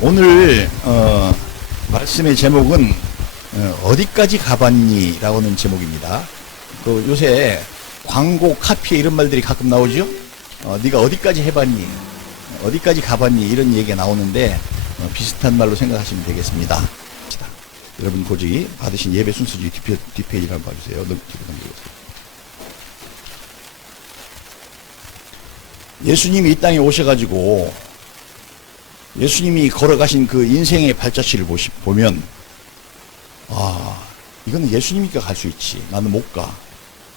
오늘 말씀의 제목은 어디까지 가봤니? 라고 하는 제목입니다. 요새 광고 카피에 이런 말들이 가끔 나오죠. 네가 어디까지 해봤니? 어디까지 가봤니? 이런 얘기가 나오는데 비슷한 말로 생각하시면 되겠습니다. 여러분 고지 받으신 예배 순서지 뒷페이지를 한번 봐주세요. 뒤로 넘기겠습니다. 예수님이 이 땅에 오셔가지고 예수님이 걸어가신 그 인생의 발자취를 보면 이거는 예수님이니까 갈 수 있지, 나는 못 가,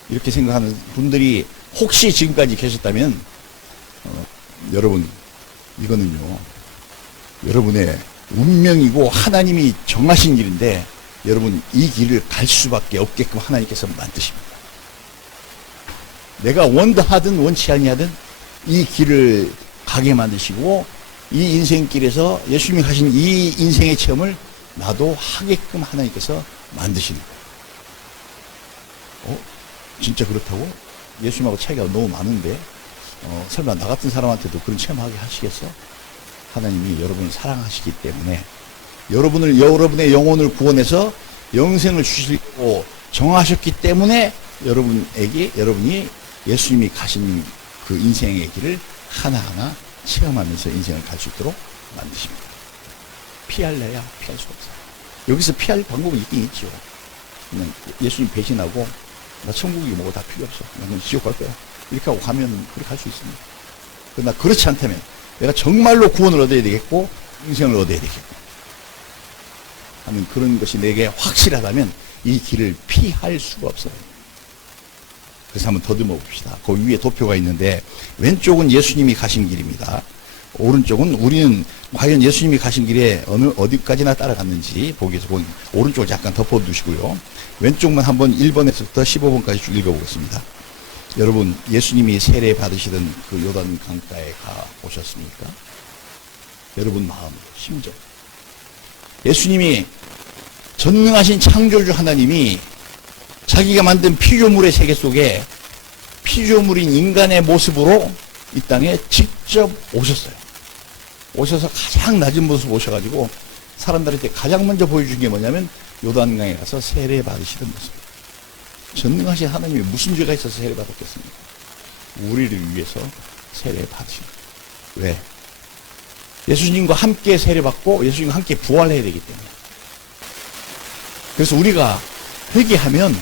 이렇게 생각하는 분들이 혹시 지금까지 계셨다면 여러분, 이거는요 여러분의 운명이고 하나님이 정하신 길인데 여러분 이 길을 갈 수밖에 없게끔 하나님께서 만드십니다. 내가 원하든 원치 아니하든 이 길을 가게 만드시고 이 인생길에서 예수님이 하신 이 인생의 체험을 나도 하게끔 하나님께서 만드시는 거예요. 진짜 그렇다고? 예수님하고 차이가 너무 많은데 설마 나 같은 사람한테도 그런 체험하게 하시겠어? 하나님이 여러분을 사랑하시기 때문에 여러분의 영혼을 구원해서 영생을 주시고 정하셨기 때문에 여러분이 예수님이 가신 그 인생의 길을 하나하나 체험하면서 인생을 갈 수 있도록 만드십니다. 피할래야 피할 수가 없어요. 여기서 피할 방법은 있긴 있죠. 그냥 예수님 배신하고 나 천국이 뭐고 다 필요 없어, 나 그냥 지옥 갈 거야, 이렇게 하고 가면 그렇게 갈 수 있습니다. 그러나 그렇지 않다면 내가 정말로 구원을 얻어야 되겠고 인생을 얻어야 되겠고 하는 그런 것이 내게 확실하다면 이 길을 피할 수가 없어요. 그래서 한번 더듬어 봅시다. 그 위에 도표가 있는데 왼쪽은 예수님이 가신 길입니다. 오른쪽은 우리는 과연 예수님이 가신 길에 어디까지나 따라갔는지 보기 위해서 오른쪽을 잠깐 덮어두시고요. 왼쪽만 한번 1번에서부터 15번까지 쭉 읽어보겠습니다. 여러분, 예수님이 세례 받으시던 그 요단 강가에 가 오셨습니까? 여러분 마음, 심정. 예수님이 전능하신 창조주 하나님이 자기가 만든 피조물의 세계 속에 피조물인 인간의 모습으로 이 땅에 직접 오셨어요. 오셔서 가장 낮은 모습 오셔가지고 사람들한테 가장 먼저 보여준 게 뭐냐면 요단강에 가서 세례 받으시던 모습. 전능하신 하나님이 무슨 죄가 있어서 세례 받았겠습니까? 우리를 위해서 세례 받으신 거예요. 왜? 예수님과 함께 세례 받고 예수님과 함께 부활해야 되기 때문에. 그래서 우리가 회개하면,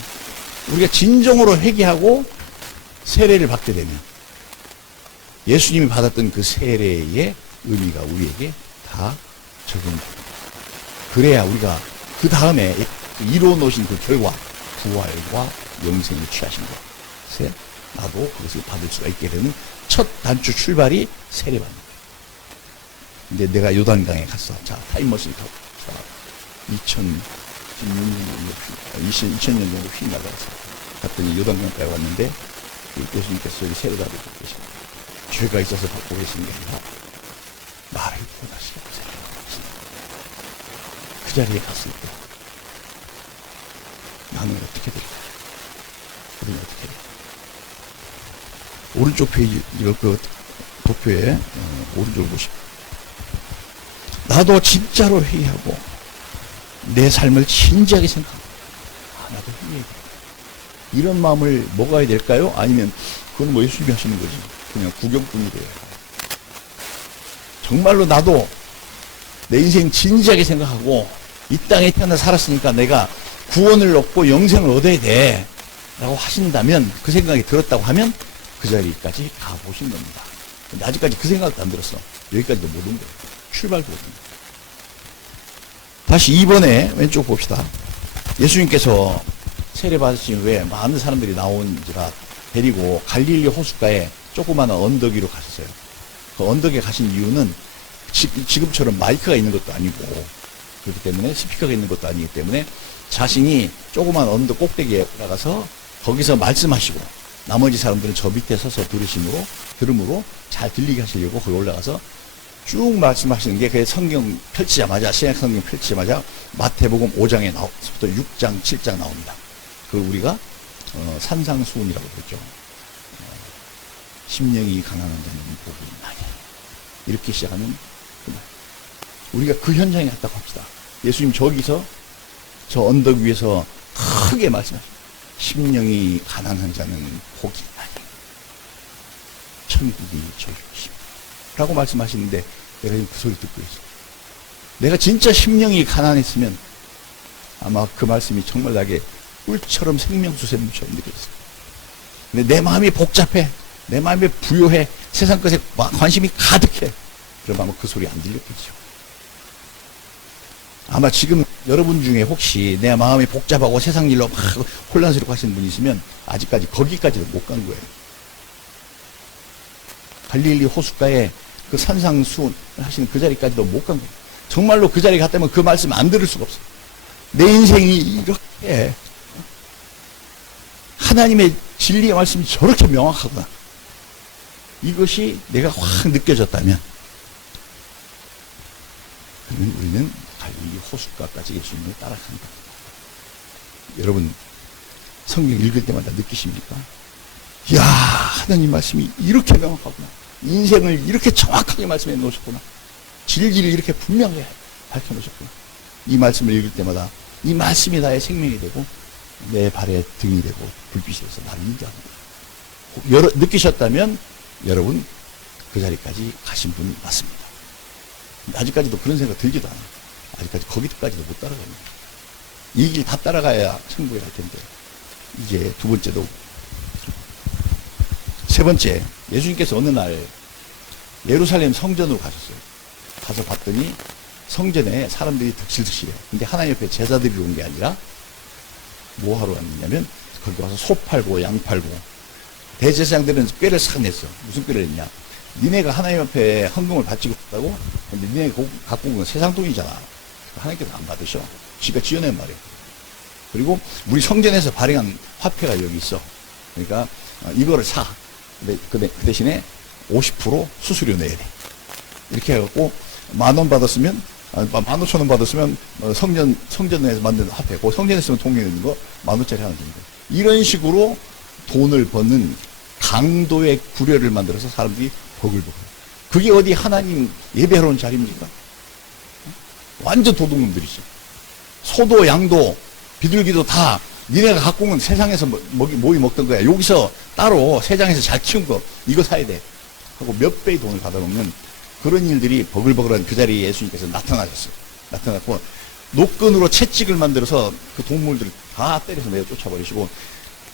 우리가 진정으로 회개하고 세례를 받게 되면 예수님이 받았던 그 세례의 의미가 우리에게 다 적용됩니다. 그래야 우리가 그 다음에 이루어 놓으신 그 결과, 부활과 영생을 취하신 것에 나도 그것을 받을 수가 있게 되는 첫 단추 출발이 세례받는 거예요. 근데 내가 요단강에 갔어. 자, 타임머신 타고 2000년 정도 휙 나가서 갔더니 요단강가에 왔는데 교수님께서 여기 세례 받으시고 계십니다. 죄가 있어서 받고 계시는 게 아니라 나를 구원하시려고 세례 받으신다. 그 자리에 갔을 때 나는 어떻게 될까? 우리는 어떻게 될까? 오른쪽 페이지, 그 도표에 오른쪽을 보시고, 나도 진짜로 회개하고 내 삶을 진지하게 생각하고 나도 회개해. 이런 마음을 먹어야 될까요? 아니면 그건 뭐 예수님이 하시는 거지, 그냥 구경꾼이래요. 정말로 나도 내 인생 진지하게 생각하고 이 땅에 태어나 살았으니까 내가 구원을 얻고 영생을 얻어야 돼 라고 하신다면, 그 생각이 들었다고 하면 그 자리까지 가보신 겁니다. 근데 아직까지 그 생각도 안 들었어. 여기까지도 못 온 거예요. 출발도 못 온 거예요. 다시 2번에 왼쪽 봅시다. 예수님께서 세례 받으신 후에 많은 사람들이 나온지라 데리고 갈릴리 호숫가에 조그마한 언덕 위로 가셨어요. 그 언덕에 가신 이유는 지금처럼 마이크가 있는 것도 아니고, 그렇기 때문에 스피커가 있는 것도 아니기 때문에 자신이 조그마한 언덕 꼭대기에 올라가서 거기서 말씀하시고 나머지 사람들은 저 밑에 서서 들음으로 잘 들리게 하시려고 거기 올라가서 쭉 말씀하시는 게, 그 성경 펼치자마자, 신약 성경 펼치자마자 마태복음 5장에 나오서부터 6장, 7장 나옵니다. 그 우리가 산상수훈이라고 그랬죠. 심령이 가난한 자는 복이 있나니, 이렇게 시작하는 그 말. 우리가 그 현장에 갔다고 합시다. 예수님 저기서 저 언덕 위에서 크게 말씀하십니다. 심령이 가난한 자는 복이 아니 천국이 저기 있습니다. 라고 말씀하시는데 내가 지금 그 소리 듣고 있어요. 내가 진짜 심령이 가난했으면 아마 그 말씀이 정말 나에게 꿀처럼 생명수샘물처럼 느껴졌어요. 근데 내 마음이 복잡해. 내 마음이 부요해. 세상 것에 관심이 가득해. 그럼 아마 그 소리 안 들렸겠죠. 아마 지금 여러분 중에 혹시 내 마음이 복잡하고 세상 일로 막 혼란스럽고 하시는 분이 있으면 아직까지 거기까지도 못 간 거예요. 갈릴리 호숫가에 그 산상수훈 하시는 그 자리까지도 못 간 거예요. 정말로 그 자리에 갔다면 그 말씀 안 들을 수가 없어요. 내 인생이 이렇게 하나님의 진리의 말씀이 저렇게 명확하구나. 이것이 내가 확 느껴졌다면 그러면 우리는 갈릴리 호숫가까지 예수님을 따라간다. 여러분 성경 읽을 때마다 느끼십니까? 이야, 하나님 말씀이 이렇게 명확하구나. 인생을 이렇게 정확하게 말씀해 놓으셨구나. 진리를 이렇게 분명하게 밝혀 놓으셨구나. 이 말씀을 읽을 때마다 이 말씀이 나의 생명이 되고 내 발의 등이 되고 불빛이 돼서 나를 인도합니다. 느끼셨다면 여러분 그 자리까지 가신 분이 맞습니다. 아직까지도 그런 생각 들지도 않아요. 아직까지 거기까지도 못 따라갑니다. 이 길 다 따라가야 천국에 갈 텐데 이제 두 번째도 세 번째, 예수님께서 어느 날 예루살렘 성전으로 가셨어요. 가서 봤더니 성전에 사람들이 득실득실해요. 근데 하나님 옆에 제자들이 온 게 아니라 뭐 하러 왔느냐면 거기 와서 소 팔고 양 팔고 대제사장들은 꾀를 싹 냈어. 무슨 꾀를 했냐? 니네가 하나님 앞에 헌금을 바치고 있다고? 근데 니네가 갖고 온 건 세상 돈이잖아. 하나님께서 안 받으셔. 지가 지어낸 말이에요. 그리고 우리 성전에서 발행한 화폐가 여기 있어. 그러니까 이거를 사. 근데 그 대신에 50% 수수료 내야 돼. 이렇게 해갖고 10,000원 받았으면 15,000원 받았으면 성전에서 만든 화폐고 성전에 쓰면 통에 있는 거 10,000원짜리 하나 줍니다. 이런 식으로 돈을 버는 강도의 구려를 만들어서 사람들이 버글버글. 그게 어디 하나님 예배하러 온 자리입니까? 완전 도둑놈들이죠. 소도 양도 비둘기도 다 니네가 갖고 온 건 세상에서 모이 먹던 거야. 여기서 따로 세상에서 잘 키운 거 이거 사야 돼 하고 몇 배의 돈을 받아먹는 그런 일들이 버글버글한 그 자리에 예수님께서 나타나셨어요. 나타났고 노끈으로 채찍을 만들어서 그 동물들을 다 때려서 내어 쫓아버리시고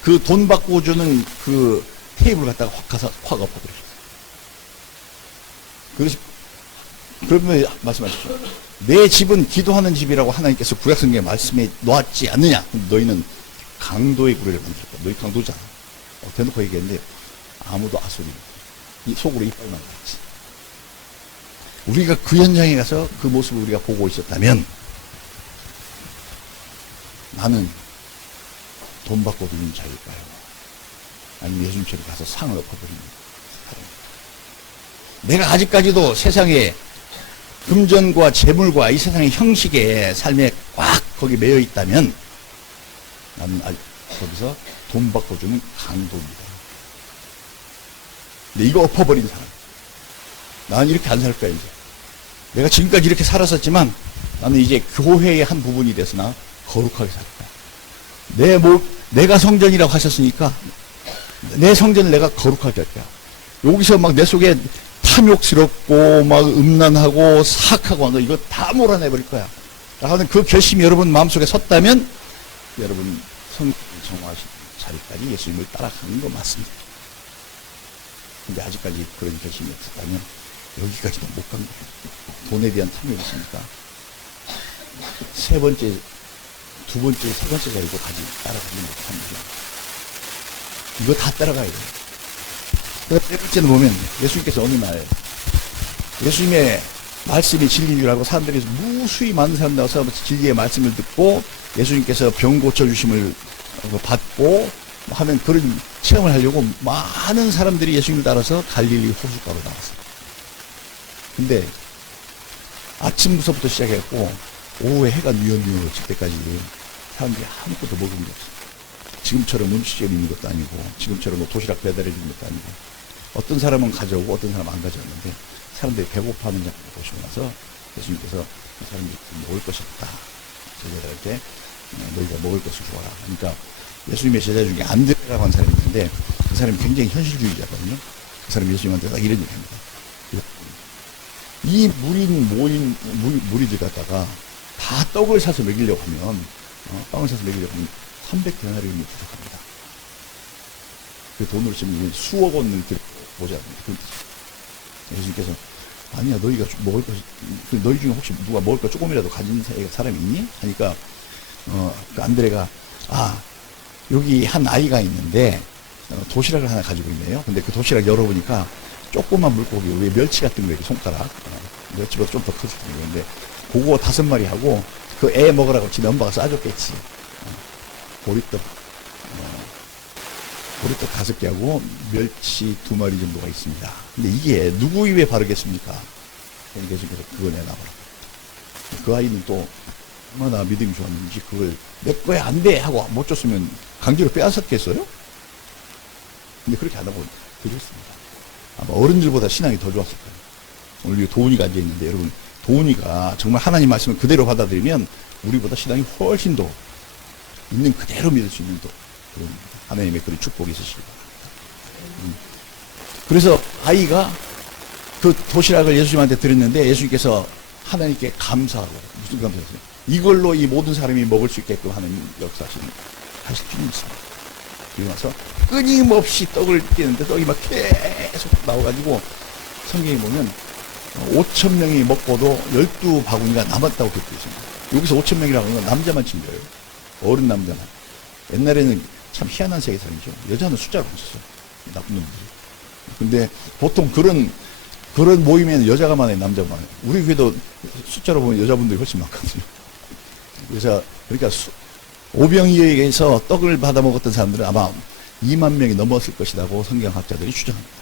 그 돈 받고 주는 그 테이블 갖다가 확 가서 확 엎어버리셨어요. 그러면 말씀하십시오. 내 집은 기도하는 집이라고 하나님께서 구약성경에 말씀해 놓았지 않느냐? 너희는 강도의 구례를 만들었다. 너희 강도잖아. 대놓고 얘기했는데 아무도 아소리. 속으로 이빨만 나왔지. 우리가 그 현장에 가서 그 모습을 우리가 보고 있었다면 나는 돈 받고 드는 자일까요? 아니면 예수님처럼 가서 상을 엎어버리는 내가 아직까지도 세상에 금전과 재물과 이 세상의 형식의 삶에 꽉 거기 매여 있다면 나는 거기서 돈 받고 주는 강도입니다. 근데 이거 엎어버린 사람. 나는 이렇게 안 살 거야, 이제. 내가 지금까지 이렇게 살았었지만 나는 이제 교회의 한 부분이 돼서 나 거룩하게 살 거야. 내가 성전이라고 하셨으니까 내 성전을 내가 거룩하게 할 거야. 여기서 막 내 속에 탐욕스럽고 막 음란하고 사악하고 너 이거 다 몰아내버릴 거야. 라는 그 결심이 여러분 마음속에 섰다면 여러분 성전을 정화하신 자리까지 예수님을 따라가는 거 맞습니다. 근데 아직까지 그런 결심이 없었다면 여기까지도 못 간 거예요. 돈에 대한 탐욕이 있으니까 세 번째, 두 번째, 세 번째 자리도 따라가지 못합니다. 이거 다 따라가야 돼요. 세 번째는 보면 예수님께서 어느 날 예수님의 말씀이 진리인 줄 알고 사람들이 무수히 많은 사람들 나와서 진리의 말씀을 듣고 예수님께서 병 고쳐주심을 받고 하면 그런 체험을 하려고 많은 사람들이 예수님을 따라서 갈릴리 호숫가로 나왔어요. 근데 아침부터 시작했고 오후에 해가 뉘어질 때까지 사람들이 아무것도 먹은 게 없어요. 지금처럼 음식점이 있는 것도 아니고 지금처럼 뭐 도시락 배달해 주는 것도 아니고 어떤 사람은 가져오고 어떤 사람은 안 가져왔는데 사람들이 배고파하는 장면을 보시고 나서 예수님께서 이 사람들이 먹을 것이 없다. 제자들한테 너희가 먹을 것을 주어라. 그러니까 예수님의 제자 중에 안드레라고 하는 사람이 있는데 그 사람이 굉장히 현실주의자거든요. 그 사람이 예수님한테 딱 이런 얘기 합니다. 이 무리들 갖다가 다 떡을 사서 먹이려고 하면, 빵을 사서 먹이려고 하면 300데나리온이 부족합니다. 그 돈으로 치면 수억 원을 모자랍니다. 그런 뜻이에요. 예수님께서 아니야, 너희가 먹을 것이, 너희 중에 혹시 누가 먹을 거 조금이라도 가진 사람이 있니? 하니까, 그 안드레가, 여기 한 아이가 있는데, 도시락을 하나 가지고 있네요. 근데 그 도시락 열어보니까, 조그만 물고기, 왜 멸치 같은 거, 이렇게 손가락, 멸치보다 좀 더 컸을 텐데, 근데, 그거 5마리 하고, 그 애 먹으라고 지네 엄마가 싸줬겠지. 보리떡 5개 하고, 멸치 2마리 정도가 있습니다. 근데 이게 누구 입에 바르겠습니까? 그러니까 그거 내놔봐라. 그 아이는 또 얼마나 믿음이 좋았는지 그걸 내 거야 안 돼 하고 못 줬으면 강제로 빼앗았겠어요? 근데 그렇게 안 하고 드렸습니다. 아마 어른들보다 신앙이 더 좋았을 거예요. 오늘 여기 도훈이가 앉아있는데 여러분, 도훈이가 정말 하나님 말씀을 그대로 받아들이면 우리보다 신앙이 훨씬 더 있는 그대로 믿을 수 있는 또 그런 하나님의 그런 축복이 있으시기 바랍니다. 그래서 아이가 그 도시락을 예수님한테 드렸는데 예수님께서 하나님께 감사하고, 무슨 감사했어요? 이걸로 이 모든 사람이 먹을 수 있게끔 하는 역사하시는 하실 줄이 있습니다. 그리고 나서 끊임없이 떡을 띄는데 떡이 막 계속 나와가지고 성경에 보면 5,000명이 먹고도 12바구니가 남았다고 기록되어 있습니다. 여기서 5,000명이라고 하는 건 남자만 챙겨요. 어른 남자만. 옛날에는 참 희한한 세계 사람이죠. 여자는 숫자로 안 썼어요. 나쁜 놈들이. 근데 보통 그런 모임에는 여자가 많아요, 남자가 많아요. 우리 교회도 숫자로 보면 여자분들이 훨씬 많거든요. 그래서, 그러니까 오병이어에서 떡을 받아 먹었던 사람들은 아마 2만 명이 넘었을 것이라고 성경학자들이 추정합니다.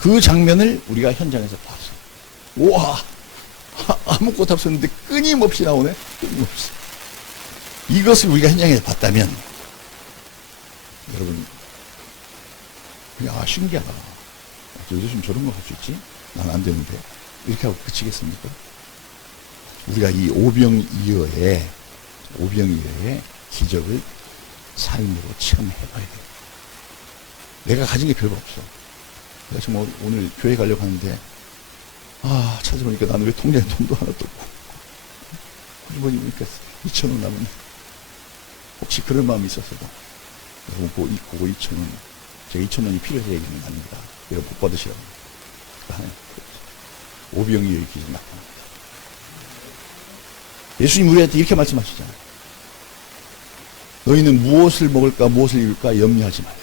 그 장면을 우리가 현장에서 봤어요. 우와! 아무것도 없었는데 끊임없이 나오네? 끊임없이. 이것을 우리가 현장에서 봤다면, 여러분, 신기하다. 요즘 저런 거 할 수 있지? 난 안 되는데. 이렇게 하고 그치겠습니까? 우리가 이 오병이어의 기적을 삶으로 체험해봐야 돼요. 내가 가진 게 별거 없어. 내가 정말 오늘 교회 가려고 하는데, 찾아보니까 나는 왜 통장에 돈도 하나도 없고, 할머니 보니까 2,000원 남았네. 혹시 그런 마음이 있었어도, 여러분, 그거 2,000원, 제가 2,000원이 필요해서 얘기는 아닙니다. 여러분, 복 받으시라고. 오병이어의 기적 나타납니다. 예수님 우리한테 이렇게 말씀하시잖아요. 너희는 무엇을 먹을까, 무엇을 입을까 염려하지 말라.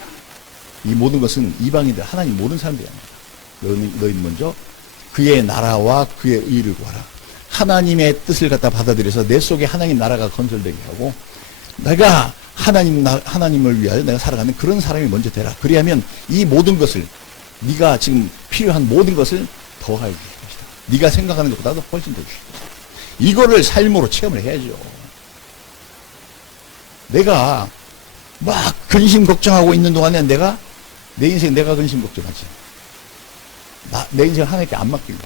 이 모든 것은 이방인들, 하나님 모르는 사람들이 아닙니다. 너희는 먼저 그의 나라와 그의 의를 구하라. 하나님의 뜻을 갖다 받아들여서 내 속에 하나님 나라가 건설되게 하고, 내가 하나님을 위하여 내가 살아가는 그런 사람이 먼저 되라. 그리하면 이 모든 것을, 네가 지금 필요한 모든 것을 더하게 될 것이다. 네가 생각하는 것보다도 훨씬 더 주실 것이다. 이거를 삶으로 체험을 해야죠. 내가 막 근심 걱정하고 있는 동안에 내 인생 내가 근심 걱정하지. 내 인생 하나님께 안 맡기고.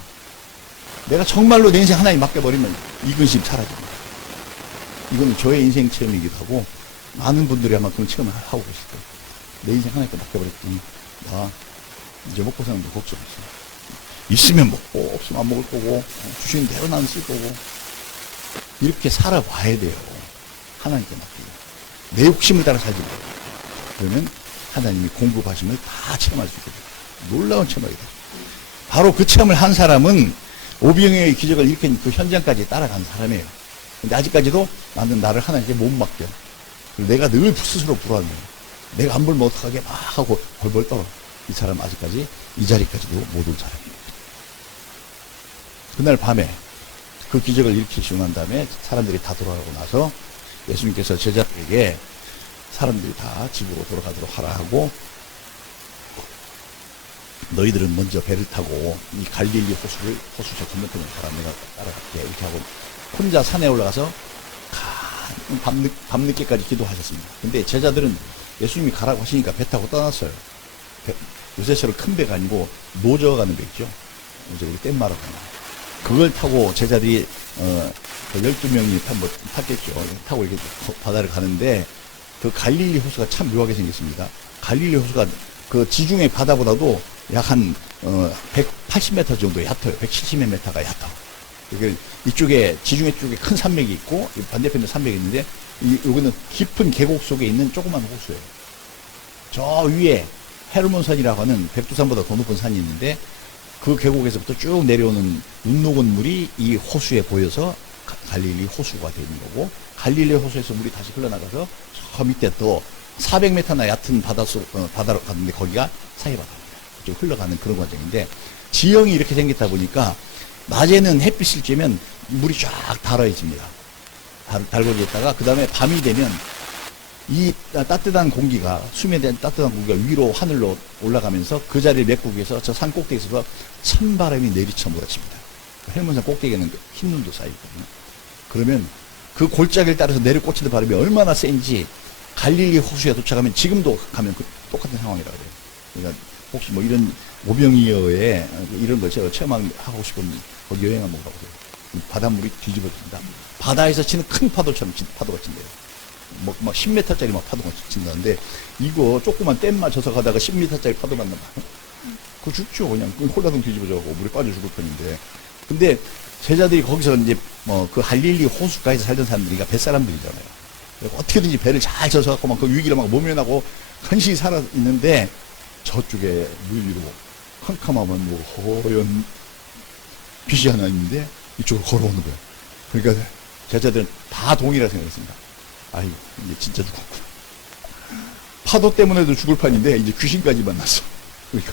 내가 정말로 내 인생 하나님 맡겨버리면 이 근심 사라집니다. 이거는 저의 인생 체험이기도 하고, 많은 분들이 아마 그런 체험을 하고 계실 거예요. 내 인생 하나님께 맡겨버렸더니, 나 이제 먹고 사는 거 걱정 없어. 있으면 먹고, 없으면 안 먹을 거고, 주시는 대로 나는 쓸 거고. 이렇게 살아봐야 돼요. 하나님께 맡기고. 내 욕심을 따라 살지 말고. 그러면 하나님이 공급하심을 다 체험할 수 있거든요. 놀라운 체험이다. 바로 그 체험을 한 사람은 오병이어의 기적을 일으킨 그 현장까지 따라간 사람이에요. 근데 아직까지도 나를 하나님께 못 맡겨. 내가 늘 스스로 불안해요. 내가 안 벌면 어떡하게 막 하고 벌벌 떨어. 이 사람 아직까지 이 자리까지도 못 온 사람입니다. 그날 밤에 그 기적을 일으키시고 난 다음에 사람들이 다 돌아가고 나서 예수님께서 제자들에게 사람들이 다 집으로 돌아가도록 하라 하고, 너희들은 먼저 배를 타고 이 갈릴리 호수 저 건너편으로 가라. 내가 따라갈게. 이렇게 하고 혼자 산에 올라가서 밤늦게까지 기도하셨습니다. 근데 제자들은 예수님이 가라고 하시니까 배 타고 떠났어요. 요새처럼 큰 배가 아니고 노저가는 배 있죠. 이제 우리 뗏마라고 하나. 그걸 타고 제자들이, 그 12명이 탔겠죠. 타고 이렇게 바다를 가는데, 그 갈릴리 호수가 참 묘하게 생겼습니다. 갈릴리 호수가 그 지중해 바다보다도 약 한, 180m 정도 얕아요. 170m가 얕아. 이쪽에, 지중해 쪽에 큰 산맥이 있고, 반대편에 산맥이 있는데, 여기는 깊은 계곡 속에 있는 조그만 호수예요. 저 위에 헤르몬산이라고 하는 백두산보다 더 높은 산이 있는데, 그 계곡에서부터 쭉 내려오는 눈 녹은 물이 이 호수에 보여서 갈릴리 호수가 되는 거고, 갈릴리 호수에서 물이 다시 흘러나가서 저 밑에 더 400m나 얕은 바다로 갔는데 거기가 사해바다입니다. 좀 흘러가는 그런 과정인데, 지형이 이렇게 생겼다 보니까 낮에는 햇빛을 쬐면 물이 쫙 달아있습니다. 달궈져 있다가 그 다음에 밤이 되면 이 따뜻한 공기가, 수면에 대한 따뜻한 공기가 위로 하늘로 올라가면서 그 자리를 메꾸기 위해서 저 산 꼭대기에서 찬바람이 내리쳐 몰아칩니다. 헬문산 꼭대기에는 흰 눈도 쌓이거든요. 그러면 그 골짜기를 따라서 내려꽂히는 바람이 얼마나 센지 갈릴리 호수에 도착하면, 지금도 가면 똑같은 상황이라고 해요. 그러니까 혹시 뭐 이런 오병이어에 이런 걸 제가 체험하고 싶은 거기 여행 한번 가보세요. 바닷물이 뒤집어진다. 바다에서 치는 큰 파도처럼 파도가 친대요. 막 10m짜리 막 파도가 친다는데, 이거 조그만 댐 맞춰서 가다가 10m짜리 파도 만나면 그거 죽죠. 그냥 홀라당 뒤집어져가고 물에 빠져 죽을 뻔인데. 근데 제자들이 거기서 이제 그 갈릴리 호수가에서 살던 사람들이가 뱃사람들이잖아요. 어떻게든지 배를 잘 져서 갖고 막 그 위기를 막 모면하고 간신히 살아 있는데, 저쪽에 물 위로 캄캄하면 뭐 허연 빛이 하나 있는데 이쪽으로 걸어오는 거예요. 그러니까 제자들은 다 동일하게 생각했습니다. 아이고, 이제 진짜 죽었구나. 파도 때문에도 죽을 판인데 이제 귀신까지 만났어. 그러니까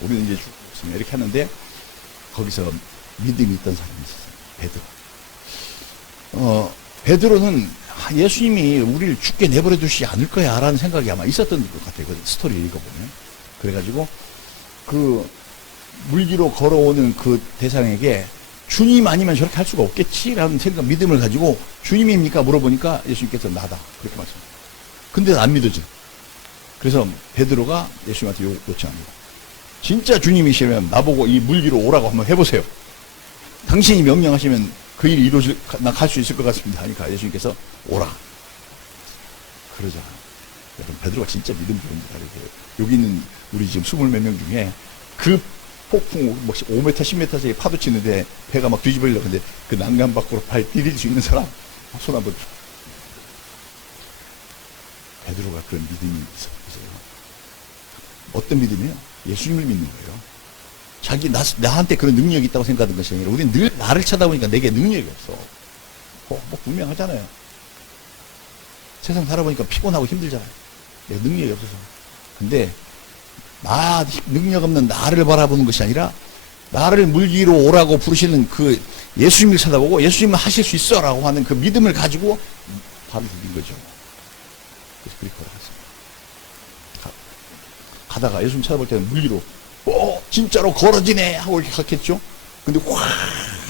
우리는 이제 죽었습니다. 이렇게 하는데, 거기서 믿음이 있던 사람이 있었어요. 베드로. 베드로는 예수님이 우리를 죽게 내버려 두시지 않을 거야 라는 생각이 아마 있었던 것 같아요. 그 스토리를 읽어보면. 그래가지고 그 물기로 걸어오는 그 대상에게 주님 아니면 저렇게 할 수가 없겠지라는 생각, 믿음을 가지고 주님입니까? 물어보니까 예수님께서 나다. 그렇게 말씀합니다. 근데 안 믿어져. 그래서 베드로가 예수님한테 요청합니다. 진짜 주님이시면 나보고 이 물기로 오라고 한번 해보세요. 당신이 명령하시면 그 일이 나 갈 수 있을 것 같습니다. 하니까 예수님께서 오라. 그러자. 여러분, 베드로가 진짜 믿음 좋은 자리예요. 여기 있는 우리 지금 20몇 명 중에 그 폭풍, 5m, 10m짜리 파도 치는데 배가 막 뒤집어지려고 하는데 그 난간 밖으로 발 디딜 수 있는 사람? 손 한번 줘. 베드로가 그런 믿음이 있어요. 어떤 믿음이에요? 예수님을 믿는 거예요. 나한테 그런 능력이 있다고 생각하는 것이 아니라, 우리는 늘 나를 쳐다보니까 내게 능력이 없어. 뭐 분명하잖아요. 세상 살아보니까 피곤하고 힘들잖아요. 내가 능력이 없어서. 근데 능력 없는 나를 바라보는 것이 아니라, 나를 물기로 오라고 부르시는 그 예수님을 쳐다보고 예수님은 하실 수 있어 라고 하는 그 믿음을 가지고 발을 들인 거죠. 그래서 그렇게 걸어갔습니다. 가다가 예수님 쳐다볼 때는 물기로 진짜로 걸어지네 하고 이렇게 갔겠죠. 근데 확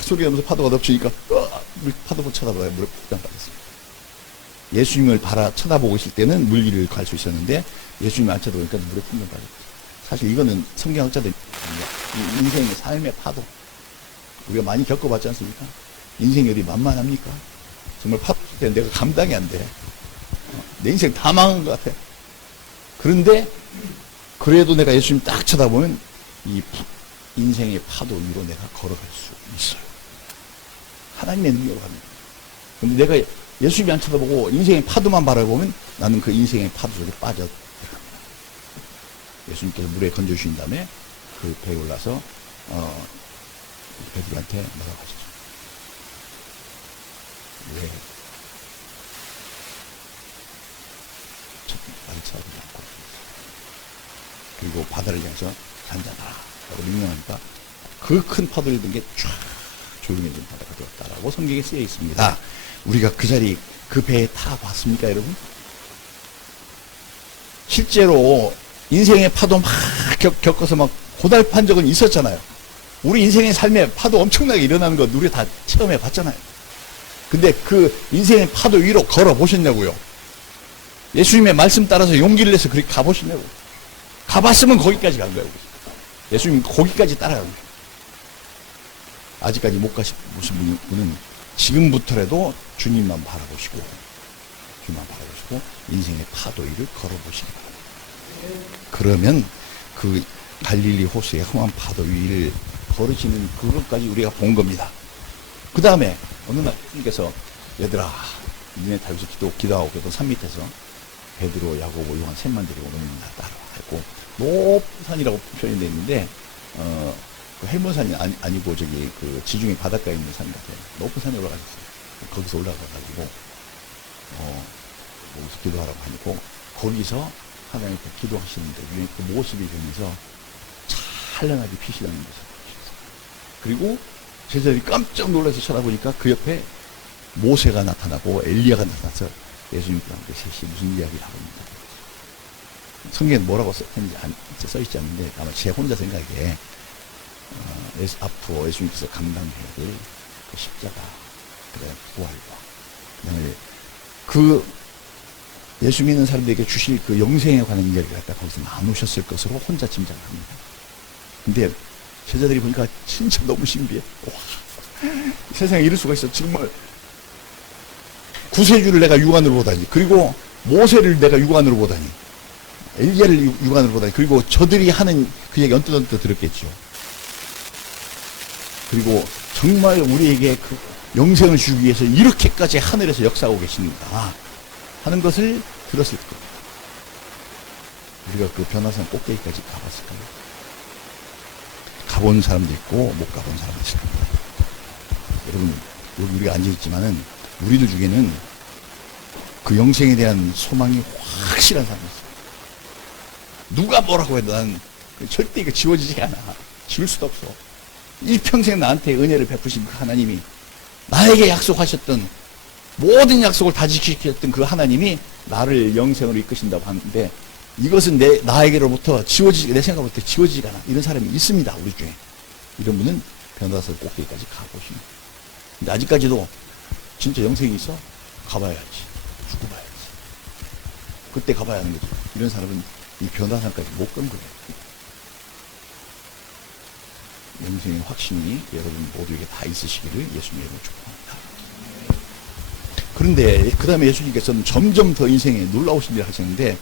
소리가 나면서 파도가 덮치니까 파도가 쳐다봐야 물에 푹 빠졌습니다. 예수님을 쳐다보고 있을 때는 물 위를 갈 수 있었는데, 예수님을 안 쳐다보니까 물에 푹 빠졌어요. 사실 이거는 성경학자들이 인생의 삶의 파도, 우리가 많이 겪어봤지 않습니까? 인생이 어디 만만합니까? 정말 파도 칠 때는 내가 감당이 안 돼. 내 인생 다 망한 것 같아. 그런데 그래도 내가 예수님 딱 쳐다보면 이 인생의 파도 위로 내가 걸어갈 수 있어요. 하나님의 능력을 합니다. 그런데 내가 예수님이 안 쳐다보고 인생의 파도만 바라보면 나는 그 인생의 파도 속에 빠져 들어갑니다. 예수님께서 물에 건져주신 다음에 그 배에 올라서 베드로한테 뭐라고 하시죠? 왜 나를 쳐다보지 않고, 그리고 바다를 향해서 잔잔하라 라고 명령하니까 그 큰 파도를 든 게 쫙 조용해진 바다가 되었다라고 성경에 쓰여 있습니다. 우리가 그 자리, 그 배에 타봤습니까, 여러분? 실제로 인생의 파도 막 겪어서 막 고달판 적은 있었잖아요. 우리 인생의 삶에 파도 엄청나게 일어나는 것 우리 다 체험해 봤잖아요. 근데 그 인생의 파도 위로 걸어 보셨냐고요? 예수님의 말씀 따라서 용기를 내서 그렇게 가보시냐고요? 가봤으면 거기까지 간 거예요. 예수님 거기까지 따라간 거예요. 아직까지 못 가신 분은 지금부터라도 주님만 바라보시고 인생의 파도 위를 걸어보시기 바랍니다. 그러면 그 갈릴리 호수의 험한 파도 위를 걸으시는 그것까지 우리가 본 겁니다. 그 다음에 어느 날 주님께서 얘들아 니네 다 여기서 기도하고 그래도 산 밑에서 베드로, 야고보, 요한 셋만 데리고 너는 나 따라와 했고 높은 산이라고 표현이 되어 있는데 그 헬몬산이 아니고 저기 그 지중해 바닷가에 있는 산 같아요. 높은 산에 올라가셨어요. 거기서 올라가가지고 거기서 기도하라고 하니까 거기서 하나님께 기도하시는데 위에 그 모습이 되면서 찬란하게 빛이 나는 것을 보셨어요. 그리고 제자들이 깜짝 놀라서 쳐다보니까 그 옆에 모세가 나타나고 엘리야가 나타나서 예수님과 함께 셋이 무슨 이야기를 하고 있는가. 성경에 뭐라고 써있지 않는데 아마 제 혼자 생각에 앞으로 예수님께서 감당해야 될 그 십자가, 그다음에 부활과, 그다음에 그 예수 믿는 사람들에게 주실 그 영생에 관한 이야기를 갖다 거기서 나누셨을 것으로 혼자 짐작을 합니다. 근데 제자들이 보니까 진짜 너무 신비해. 와, 세상에 이럴 수가 있어. 정말 구세주를 내가 육안으로 보다니, 그리고 모세를 내가 육안으로 보다니, 엘리야를 육안으로 보다니, 그리고 저들이 하는 그 얘기 언뜻 들었겠죠. 그리고 정말 우리에게 그 영생을 주기 위해서 이렇게까지 하늘에서 역사하고 계십니다 하는 것을 들었을 거예요. 우리가 그 변화산 꼭대기까지 가봤을까요? 가본 사람도 있고 못 가본 사람도 있을 겁니다. 여러분 여기 우리가 앉아있지만은 우리들 중에는 그 영생에 대한 소망이 확실한 사람이 있어요. 누가 뭐라고 해도 나는 절대 이거 지워지지 않아. 지울 수도 없어. 일평생 나한테 은혜를 베푸신 그 하나님이, 나에게 약속하셨던 모든 약속을 다 지키셨던 그 하나님이 나를 영생으로 이끄신다고 하는데, 이것은 나에게로부터 내 생각으로부터 지워지지가 않아. 이런 사람이 있습니다, 우리 중에. 이런 분은 변화산 꼭대기까지 가보십니다. 근데 아직까지도 진짜 영생이 있어? 가봐야지. 죽고 봐야지. 그때 가봐야 하는 거죠. 이런 사람은 이 변화산까지 못 간 거예요. 영생의 확신이 여러분 모두에게 다 있으시기를 예수님의 이름으로 축복합니다. 그런데 그 다음에 예수님께서는 점점 더 인생에 놀라우신 일을 하셨는데,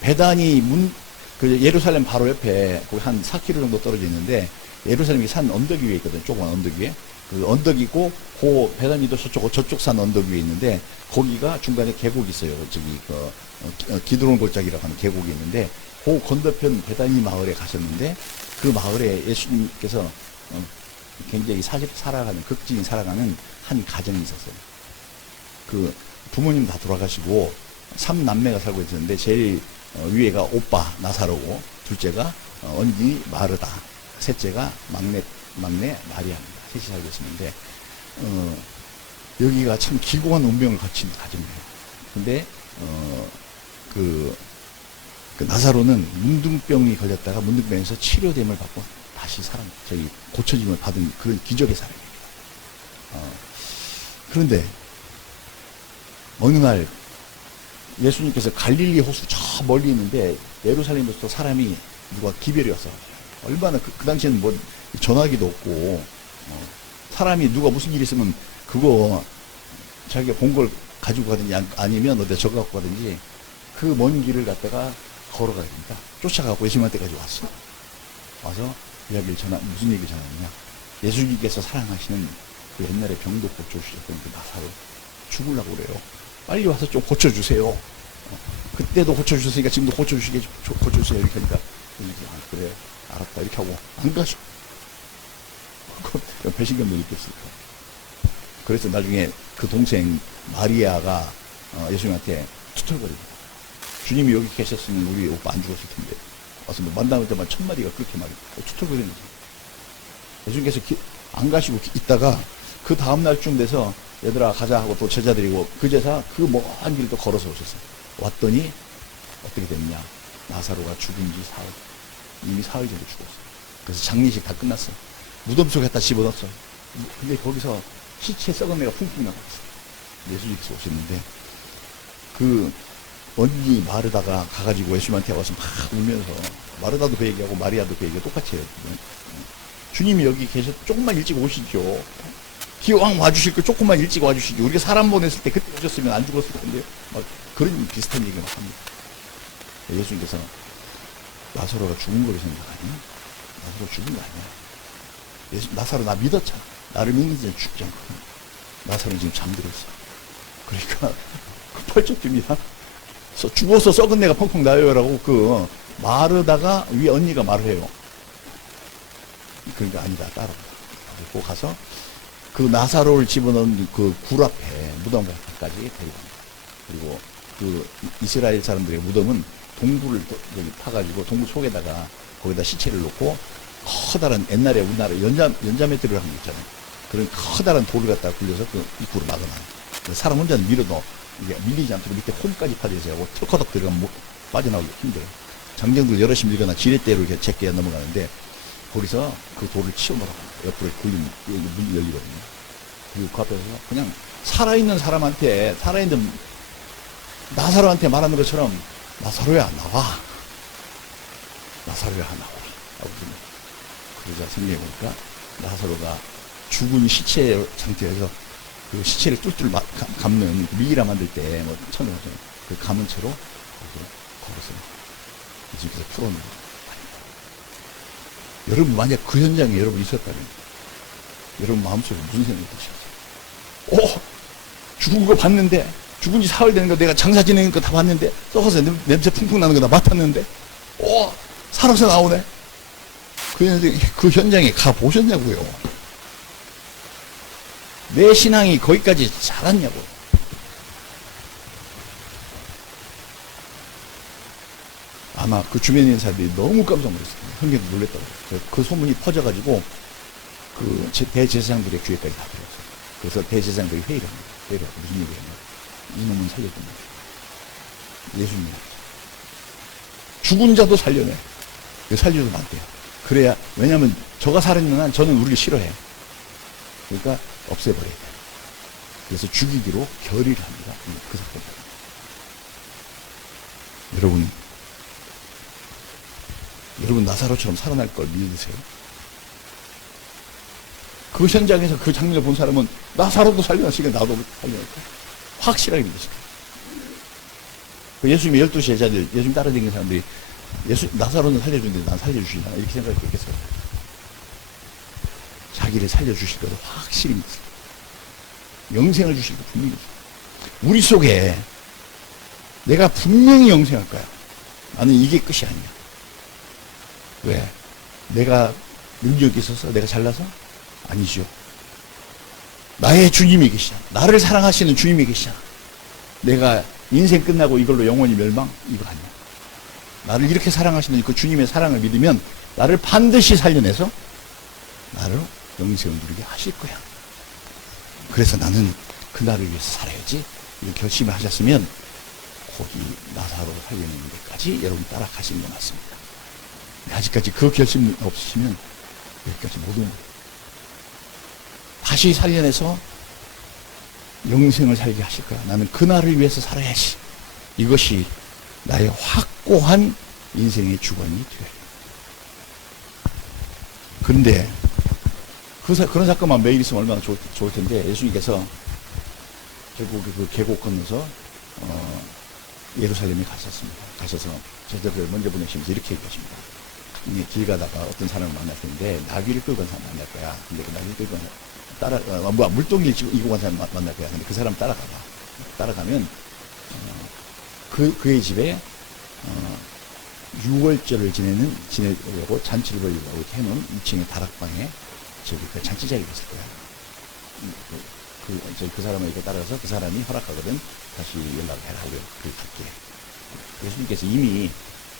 베다니 그 예루살렘 바로 옆에 거기 한 4km 정도 떨어져 있는데, 예루살렘이 산 언덕 위에 있거든요. 조그만 언덕 위에. 그 언덕이고, 그 베다니도 저쪽 산 언덕 위에 있는데, 거기가 중간에 계곡이 있어요. 저기 기드론 골짜기라고 하는 계곡이 있는데, 그 건너편 베다니 마을에 가셨는데, 그 마을에 예수님께서 굉장히 극진히 살아가는 한 가정이 있었어요. 그 부모님 다 돌아가시고 3남매가 살고 있었는데, 제일 위에가 오빠 나사로고, 둘째가 언니 마르다, 셋째가 막내 마리아입니다. 셋이 살고 있었는데, 여기가 참 기고한 운명을 거친 가정이에요. 근데 그 나사로는 문둥병이 걸렸다가 문둥병에서 치료됨을 받고 다시 고쳐짐을 받은 그런 기적의 사람입니다. 그런데 어느 날 예수님께서 갈릴리 호수 저 멀리 있는데, 예루살렘에서 사람이 누가 기별이 왔어. 얼마나 그 당시에는 뭐 전화기도 없고, 사람이 누가 무슨 일이 있으면 그거 자기가 본 걸 가지고 가든지 아니면 어디 적어 갖고 가든지 그 먼 길을 갖다가 걸어가야 됩니다. 쫓아가고 예수님한테까지 왔어. 와서 무슨 얘기를 전하느냐. 예수님께서 사랑하시는 그 옛날에 병도 고쳐주셨던 그 나사로 죽으려고 그래요. 빨리 와서 좀 고쳐주세요. 그때도 고쳐주셨으니까 지금도 고쳐주세요. 이렇게 하니까, 그래, 알았다. 이렇게 하고 안 가죠. 배신감도 느꼈으니까. 그래서 나중에 그 동생 마리아가 예수님한테 투덜거립니다. 주님이 여기 계셨으면 우리 오빠 안 죽었을 텐데. 와서 뭐 만나볼 때만 1000마디가 그렇게 막 투덜거리는 거죠. 예수님께서 안 가시고 있다가 그 다음날쯤 돼서 얘들아 가자 하고 또 제자들이고 그제서 그 먼 길을 또 걸어서 오셨어요. 왔더니 어떻게 됐냐. 나사로가 죽은 지 사흘. 이미 사흘 전에 죽었어요. 그래서 장례식 다 끝났어. 무덤 속에 다 집어넣었어요. 근데 거기서 시체 썩은 애가 쿵쿵 나갔어요. 예수님께서 오셨는데, 그 언니 마르다가 가가지고 예수님한테 와서 막 울면서, 마르다도 그 얘기하고 마리아도 그 얘기가 똑같이 해요. 주님이 여기 계셔 조금만 일찍 오시죠. 기왕 와주실 거 조금만 일찍 와주시죠. 우리가 사람 보냈을 때 그때 오셨으면 안 죽었을 텐데요. 막 그런 비슷한 얘기 막 합니다. 예수님께서 나사로가 죽은 거로 생각하니? 나사로 죽은 거 아니야. 나사로 나 믿었잖아. 나를 믿는 자는 죽지 않거든. 나사로는 지금 잠들었어. 그러니까 그 펄쩍집니다. 죽어서 썩은 내가 펑펑 나요라고 그 마르다가 위에 언니가 말을 해요. 그러니까 아니다, 따라와. 그리고 가서 그 나사로를 집어넣은 그 굴 앞에 무덤 앞까지 데려갑니다. 그리고 그 이스라엘 사람들의 무덤은 동굴을 여기 파가지고 동굴 속에다가 거기다 시체를 놓고 커다란 옛날에 우리나라 연자매트를 한 거 있잖아요. 그런 커다란 돌을 갖다 굴려서 그 입구를 막아놔요. 사람 혼자는 밀어넣어. 이게 밀리지 않도록 밑에 홈까지 파져 있어요. 털커덕 들어가면 빠져나오기 힘들어요. 장정들 여럿이 밀거나 지렛대로 이렇게 제게 넘어가는데 거기서 그 돌을 치워놓으라고 옆으로 굴리면 문이 열리거든요. 그리고 그 앞에서 그냥 살아있는 사람한테, 살아있는 나사로한테 말하는 것처럼 나사로야 나와. 나사로야 나와. 그러자 생각해 보니까 나사로가 죽은 시체 상태에서 그 시체를 뚫뚫 감는 미이라 만들 때 뭐 처음에 그 감은 채로 거기서 집에서 풀어놓는 거예요. 여러분 만약 그 현장에 여러분 있었다면 여러분 마음속에 무슨 생각이 드시겠어요? 죽은 거 봤는데 죽은 지 사흘 되는 거 내가 장사 지내는 거 다 봤는데 썩어서 냄새 풍풍 나는 거 다 맡았는데 살아서 나오네. 그 현장에 가 보셨냐고요. 내 신앙이 거기까지 자랐냐고. 아마 그 주변에 있는 사람들이 너무 깜짝 놀랐어요. 형님도 놀랬다고. 그 소문이 퍼져가지고 그 대제사장들의 귀에까지 다 들어왔어요. 그래서 대제사장들이 회의를 합니다. 회의를 하고 무슨 얘기냐면 이놈은 살려준다. 예수님 죽은 자도 살려내. 살려주면 안 돼요. 그래야 왜냐하면 저가 살아있는 한 저는 우리를 싫어해. 그러니까 없애버려야 돼요. 그래서 죽이기로 결의를 합니다. 그 사건. 여러분 나사로처럼 살아날 걸 믿으세요? 그 현장에서 그 장면을 본 사람은 나사로도 살려놨으니까 나도 살려놨다. 확실하게 믿으세요. 예수님의 12 제자들, 예수님 따라다니는 사람들이 나사로는 살려주는데 난 살려주시나 이렇게 생각했겠어요. 자기를 살려주실 거를 확실히 믿으세요. 영생을 주실 거 분명히 믿으세요. 우리 속에 내가 분명히 영생할 거야. 나는 이게 끝이 아니야. 왜? 내가 능력이 있어서? 내가 잘나서? 아니죠. 나의 주님이 계시잖아. 나를 사랑하시는 주님이 계시잖아. 내가 인생 끝나고 이걸로 영원히 멸망? 이거 아니야. 나를 이렇게 사랑하시는 그 주님의 사랑을 믿으면 나를 반드시 살려내서 나를 영생을 누리게 하실 거야. 그래서 나는 그날을 위해서 살아야지. 이런 결심을 하셨으면 거기 나사로 살려내는 데까지 여러분 따라가시는 게 맞습니다. 아직까지 그 결심 없으시면 여기까지 못 온 거예요. 다시 살려내서 영생을 살게 하실 거야. 나는 그날을 위해서 살아야지. 이것이 나의 확고한 인생의 주관이 되어야 돼. 그런데 그런 사건만 매일 있으면 얼마나 좋을 텐데 예수님께서 결국 그 계곡 건너서 예루살렘에 가셨습니다. 가셔서 제자들을 먼저 보내시면서 이렇게 얘기하십니다. 길 가다가 어떤 사람을 만날 텐데 나귀를 끌고 간 사람 만날 거야. 근데 그 나귀를 끌고 물동이를 이고 간 사람 만날 거야. 근데 그 사람 따라가봐. 따라가면 그의 집에 6월절을 지내려고 잔치를 벌이려고 이렇게 해놓은 2층의 다락방에 저기 그 잔치자리가 있을 거야. 그 사람을 이렇게 따라가서 그 사람이 허락하거든 다시 연락해라 하고 갈게. 예수님께서 이미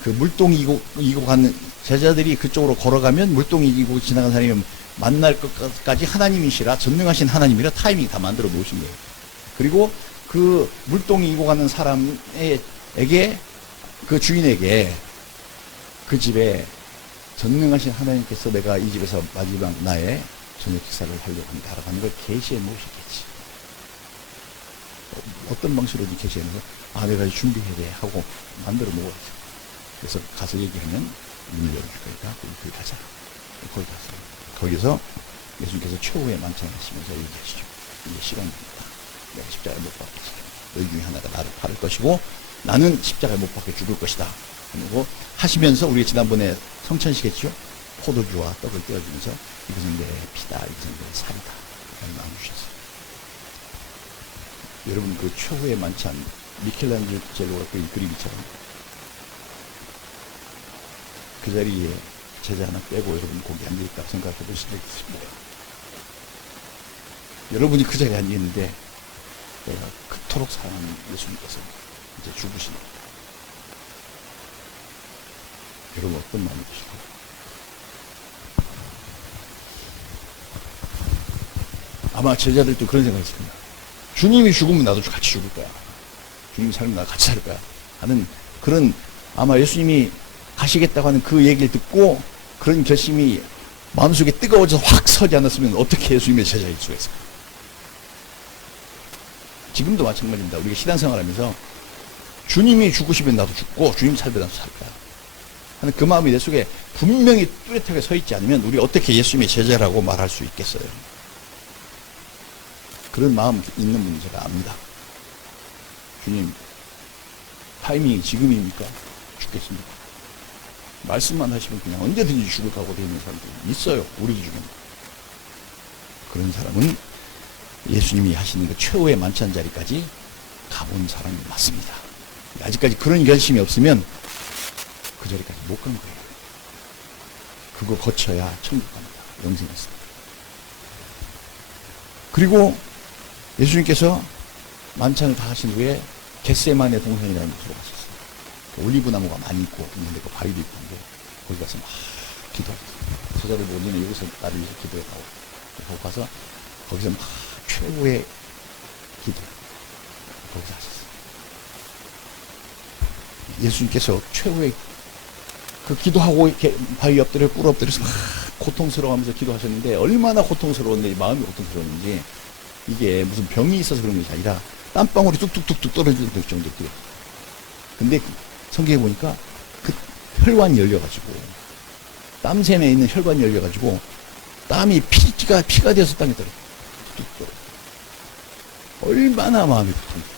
그 물동이 이고 가는 제자들이 그쪽으로 걸어가면 물동이 이고 지나간 사람이 만날 것까지 하나님이시라 전능하신 하나님이라 타이밍 다 만들어 놓으신 거예요. 그리고 그 물동이 이고 가는 사람에게 그 주인에게 그 집에 전능하신 하나님께서 내가 이 집에서 마지막 나의 저녁 식사를 하려고 한다 라는 걸 계시해 놓으셨겠지. 어떤 방식으로든 계시해 놓고 내가 준비해야 돼 하고 만들어 놓았어. 그래서 가서 얘기하면 문을 열어줄 거니까 거기 가자. 거기 가서 거기서 예수님께서 최후의 만찬하시면서 얘기하시죠. 이제 시간입니다. 내가 십자가에 못 박히지. 너희 중에 하나가 나를 팔을 것이고 나는 십자가에 못 박혀 죽을 것이다. 그리고 하시면서 우리가 지난번에 성찬식했죠. 포도주와 떡을 떼어주면서 이것은 내 피다, 이것은 내 살이다 라고 나누셨어요. 여러분 그 최후의 만찬 미켈란젤로가 그린 그림처럼 그 자리에 제자 하나 빼고 여러분 거기 앉아있다고 생각해 보신 적 있습니다. 여러분이 그 자리에 앉아있는데 내가 그토록 사랑하는 예수님께서 이제 죽으시는 거예요. 여러분 어떤 마음이 드실까요? 아마 제자들도 그런 생각을 했습니다. 주님이 죽으면 나도 같이 죽을 거야. 주님이 살면 나도 같이 살 거야. 하는 그런 아마 예수님이 가시겠다고 하는 그 얘기를 듣고 그런 결심이 마음속에 뜨거워져서 확 서지 않았으면 어떻게 예수님의 제자일 수가 있을까? 지금도 마찬가지입니다. 우리가 신앙생활 하면서 주님이 죽으시면 나도 죽고 주님 살면 나도 살 거야 하는 그 마음이 내 속에 분명히 뚜렷하게 서 있지 않으면 우리 어떻게 예수님의 제자라고 말할 수 있겠어요? 그런 마음 있는 분은 제가 압니다. 주님, 타이밍이 지금입니까? 죽겠습니까? 말씀만 하시면 그냥 언제든지 죽을 각오로 있는 사람들이 있어요. 우리 중에. 그런 사람은 예수님이 하시는 그 최후의 만찬 자리까지 가본 사람이 맞습니다. 아직까지 그런 결심이 없으면 그 자리까지 못 간 거예요. 그거 거쳐야 천국 갑니다. 영생이 있습니다. 그리고 예수님께서 만찬을 다 하신 후에 겟세마네 동산이라는 곳으로 가셨어요. 올리브 나무가 많이 있고 있는데 그 바위도 있고 있는데 거기 가서 막 기도하셨어요. 제자들 보고 너는 여기서 나를 위해서 기도해라고. 거기 가서 거기서 막 최고의 기도 거기서 하셨어요. 예수님께서 최고의 그 기도하고 이렇게 바위 엎드려 꿇어 엎드려서 막 고통스러워하면서 기도하셨는데 얼마나 고통스러웠는지 마음이 고통스러웠는지 이게 무슨 병이 있어서 그런 것이 아니라 땀방울이 뚝뚝뚝뚝 떨어지는 정도였대요. 근데 성경에 보니까 그 혈관이 열려가지고 땀샘에 있는 혈관이 열려가지고 땀이 피가 되어서 땅에 떨어져요. 뚝뚝 떨어져요. 얼마나 마음이 고통스러웠어요.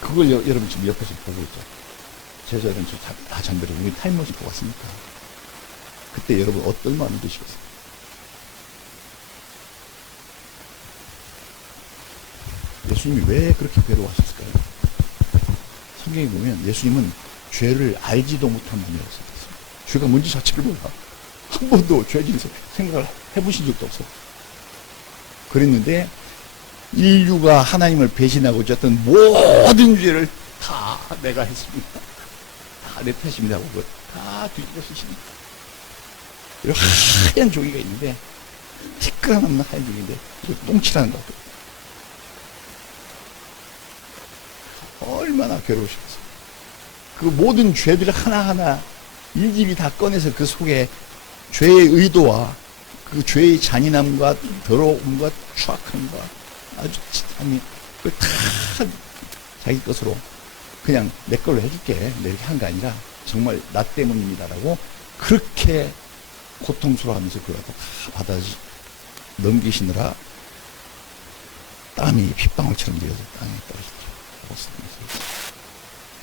그걸 여러분 지금 옆에서 보고 있죠. 제자들은 다 잠들어 우리 타임머신 보고 왔으니까 그때 여러분 어떤 마음이 드시겠어요? 예수님이 왜 그렇게 괴로워하셨을까요? 성경에 보면 예수님은 죄를 알지도 못한 분이라고 생각했어요. 죄가 뭔지 자체를 몰라. 한 번도 죄질 생각을 해보신 적도 없어. 그랬는데 인류가 하나님을 배신하고 있었던 모든 죄를 다 내가 했습니다. 다 내 탓입니다 하고 다 뒤집어 쓰십니다. 하얀 종이가 있는데 티끌하나 하얀 종이인데 똥칠하는 것 같아요. 얼마나 괴로우시겠어요. 그 모든 죄들을 하나하나 일일이 다 꺼내서 그 속에 죄의 의도와 그 죄의 잔인함과 더러움과 추악함과 아주 아니 그걸 다 자기 것으로 그냥 내 걸로 해줄게 이렇게 한 게 아니라 정말 나 때문입니다라고 그렇게 고통스러워하면서 그걸 다 받아 넘기시느라 땀이 핏방울처럼 내려서 땅에 떨어지죠.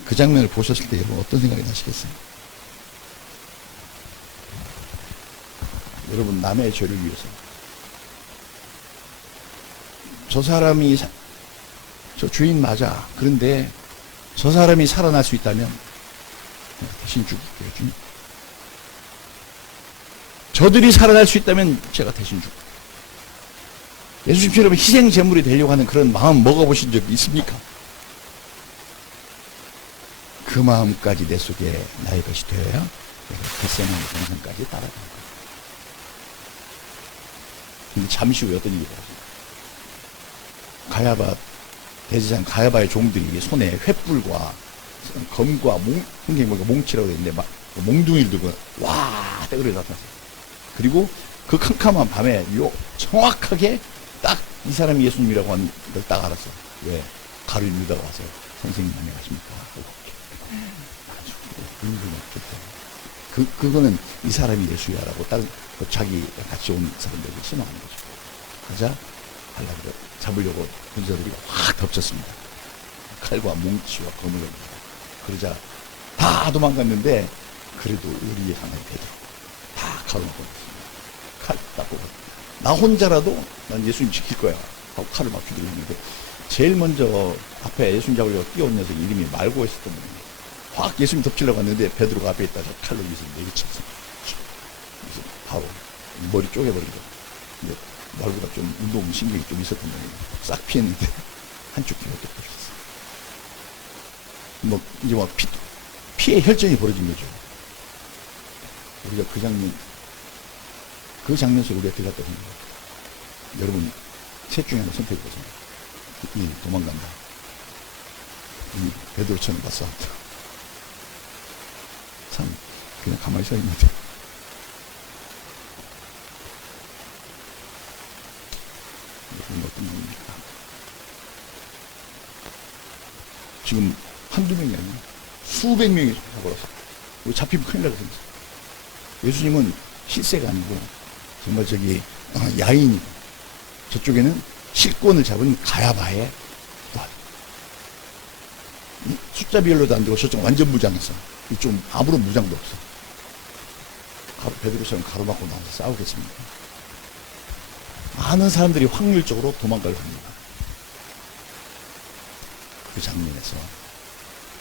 그 장면을 보셨을 때 여러분 어떤 생각이 나시겠어요? 여러분 남의 죄를 위해서 저 사람이 저 주인 맞아. 그런데 저 사람이 살아날 수 있다면 대신 죽을게요. 주님. 저들이 살아날 수 있다면 제가 대신 죽을게요. 예수님처럼 희생 제물이 되려고 하는 그런 마음 먹어보신 적이 있습니까? 그 마음까지 내 속에 나의 것이 되어야 겟세마네 동산까지 따라가는 거예요. 근데 잠시 후에 어떤 일이 벌어집니까? 가야바 대제사장 가야바의 종들이 손에 횃불과 검과 몽치라고 되어 있는데 막 몽둥이를 들고 와 떼그려 나타났어요. 그리고 그 캄캄한 밤에 정확하게 딱 이 사람이 예수님이라고 하는 걸 딱 알았어. 왜? 가룟 유다가 와서 선생님 안녕하십니까? 그거는 이 사람이 예수야라고 자기 같이 온 사람들에게 신앙하는 거죠. 가자, 하려고 잡으려고 군사들이 확 덮쳤습니다. 칼과 뭉치와 검을. 그러자 다 도망갔는데, 그래도 우리의 하나님 베드로 다 가로막고 칼 딱 뽑아. 나 혼자라도 난 예수님 지킬 거야 하고 칼을 막 휘두르는데, 제일 먼저 앞에 예수님 잡으려고 뛰어온 녀석 이름이 말고 있었던 분이에요. 확 예수님 덮치려고 했는데 베드로가 앞에 있다가 칼로 위에서 내리쳤어요. 그래서 바로 머리 쪼개버린 거. 근데 말보다 좀 운동 신경이 좀 있었던 분이에요. 싹 피했는데 한쪽 귀가 또 버렸어요. 뭐 이제 막 피의 혈전이 벌어진 거죠. 우리가 그 장면 속에 우리가 들어갔다 생각해요. 여러분, 셋 중에 하나 선택해보세요. 이 도망간다. 이 베드로처럼 맞싸웠다. 참, 그냥 가만히 서 있는데. 여러분, 어떤 겁니까? 지금 한두 명이 아니에요. 수백 명이 잡아왔어. 우리 잡히면 큰일 나거든요. 예수님은 실세가 아니고, 정말 야인이고, 저쪽에는 실권을 잡은 가야바의 부하. 숫자별로도 안 되고, 저쪽 완전 무장했어. 이쪽은 아무런 무장도 없어. 베드로처럼 가로막고 나와서 싸우겠습니다. 많은 사람들이 확률적으로 도망가려고 합니다. 그 장면에서,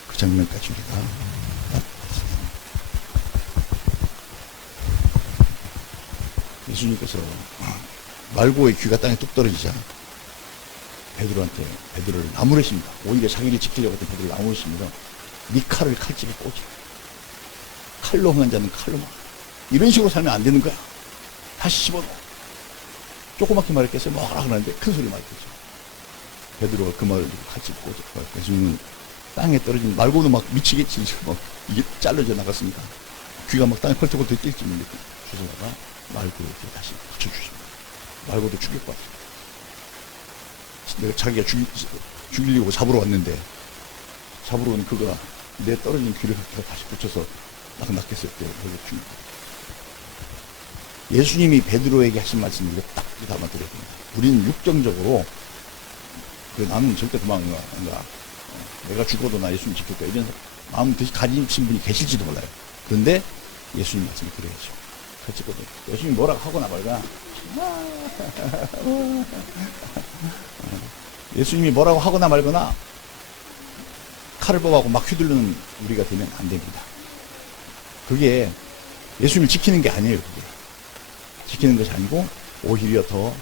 그 장면까지 우리가 예수님께서 말고의 귀가 땅에 뚝 떨어지자 베드로를 나무르십니다. 오히려 자기를 지키려고 했던 베드로를 나무르십니다. 네 칼을 칼집에 꽂아. 칼로 흥한 자는 칼로 막. 이런 식으로 살면 안 되는 거야. 다시 집어넣어. 조그맣게 말했겠어요. 뭐라 그러는데 큰 소리 말했겠죠. 베드로가 그 말을 듣고 칼집에 꽂아. 예수님은 땅에 떨어진, 말고는 막 미치겠지. 막 이게 잘라져 나갔으니까. 귀가 막 땅에 펄쩍펄쩍 뛸지 모르겠고. 주소다가 말고를 다시 붙여주십니다. 말고도 죽일 것 같아요. 내가 자기가 죽이려고 잡으러 왔는데, 잡으러 온 그가 내 떨어진 귀를 다시 붙여서 막 낚였을 때, 예수님이 베드로에게 하신 말씀을 우리가 딱 담아드려야 됩니다. 우리는 육정적으로, 나는 절대 도망 안 가. 내가 죽어도 나 예수님 지킬 거야. 이런 마음 가지신 분이 계실지도 몰라요. 그런데 예수님 말씀을 드려야죠. 예수님이 뭐라고 하거나 말거나, 예수님이 뭐라고 하거나 말거나, 칼을 뽑아고 막 휘두르는 우리가 되면 안 됩니다. 그게 예수님을 지키는 게 아니에요. 그게. 지키는 것이 아니고 오히려 더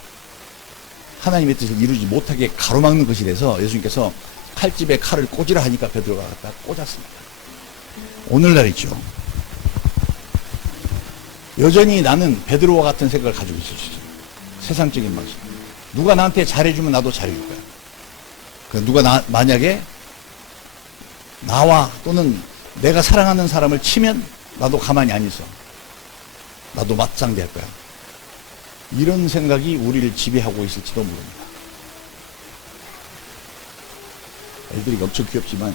하나님의 뜻을 이루지 못하게 가로막는 것이 돼서 예수님께서 칼집에 칼을 꽂으라 하니까 베드로가 갖다 꽂았습니다. 오늘날이죠. 여전히 나는 베드로와 같은 생각을 가지고 있을 수 있어요. 세상적인 방식. 누가 나한테 잘해주면 나도 잘해줄 거야. 누가 만약에 나와 또는 내가 사랑하는 사람을 치면 나도 가만히 안 있어. 나도 맞상대할 거야. 이런 생각이 우리를 지배하고 있을지도 모릅니다. 애들이 엄청 귀엽지만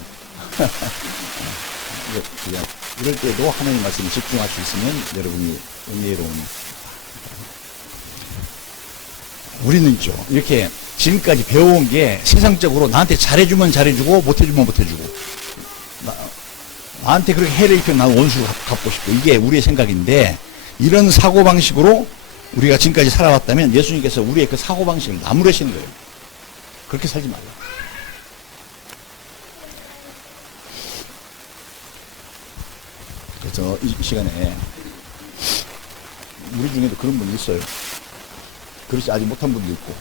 이럴 때도 하나님 말씀에 집중할 수 있으면 여러분이 은혜로운, 우리는 있죠. 이렇게 지금까지 배워온 게 세상적으로 나한테 잘해주면 잘해주고 못해주면 못해주고, 나한테 그렇게 해를 입히면 나는 원수 갚고 싶고, 이게 우리의 생각인데, 이런 사고방식으로 우리가 지금까지 살아왔다면 예수님께서 우리의 그 사고방식을 나무라시는 거예요. 그렇게 살지 말라. 그래서 이 시간에 우리 중에도 그런 분이 있어요. 그렇지 아직 못한 분도 있고,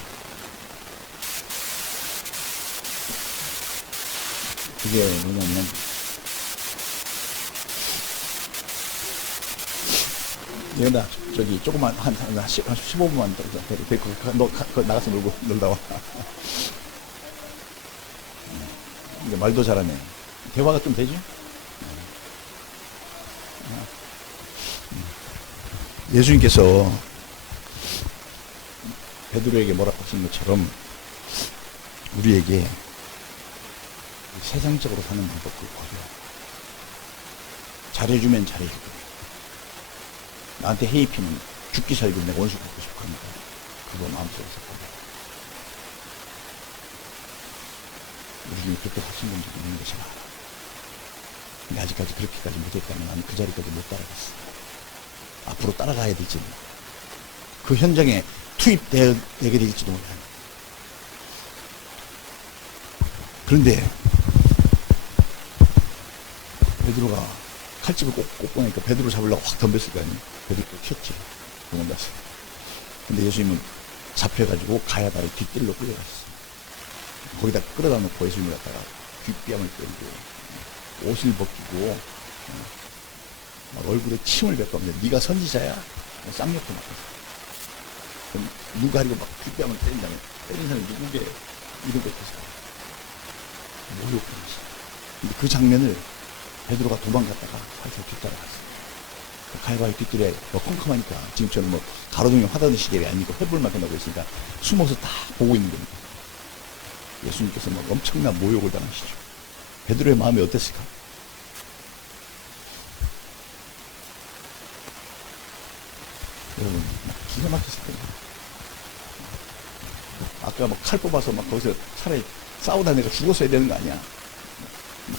그게 뭐냐면 얘나 저기 조금만 한 15분만 더 너 나가서 놀다 와. 이제 말도 잘하네. 대화가 좀 되지? 예수님께서 베드로에게 뭐라고 하신 것처럼 우리에게 세상적으로 사는 방법을 버려. 잘해주면 잘해주고, 나한테 해이 피면 죽기 살기 내가 원수 받고 싶어 합니다. 그거 마음속에 있었거든요. 우리 중에 그렇게 하신 분들이 있는 것이 많아. 근데 아직까지 그렇게까지 못했다면 나는 그 자리까지 못 따라갔어. 앞으로 따라가야 될지는 그 현장에 투입되게 될지도 몰라요. 그런데 베드로가 칼집을 꼭 보니까 베드로 잡으려고 확 덤볐을 거 아니에요. 베드로 또 튀었지. 도망갔어. 근데 예수님은 잡혀가지고 가야바를 뒷뜰로 끌려갔어. 거기다 끌어다 놓고 예수님을 갖다가 뒷뺨을 끌고 옷을 벗기고 얼굴에 침을 뱉거든요. 네가 선지자야? 쌍욕도 맞고. 눈 가리고 막 뒷뺨을 때린 다음에 때린 사람이 누구게 이런 거 있었어. 모욕하지. 근데 그 장면을 베드로가 도망갔다가 살살 뒤따라갔어. 가야바의 뒷뜰에 컴컴하니까 지금처럼 가로등에 화다는 시절이 아니고 횃불만 끝나고 있으니까 숨어서 다 보고 있는 겁니다. 예수님께서 엄청난 모욕을 당하시죠. 베드로의 마음이 어땠을까? 여러분, 기가 막혔을 거예요. 아까 칼 뽑아서 거기서 차라리 싸우다 내가 죽었어야 되는 거 아니야.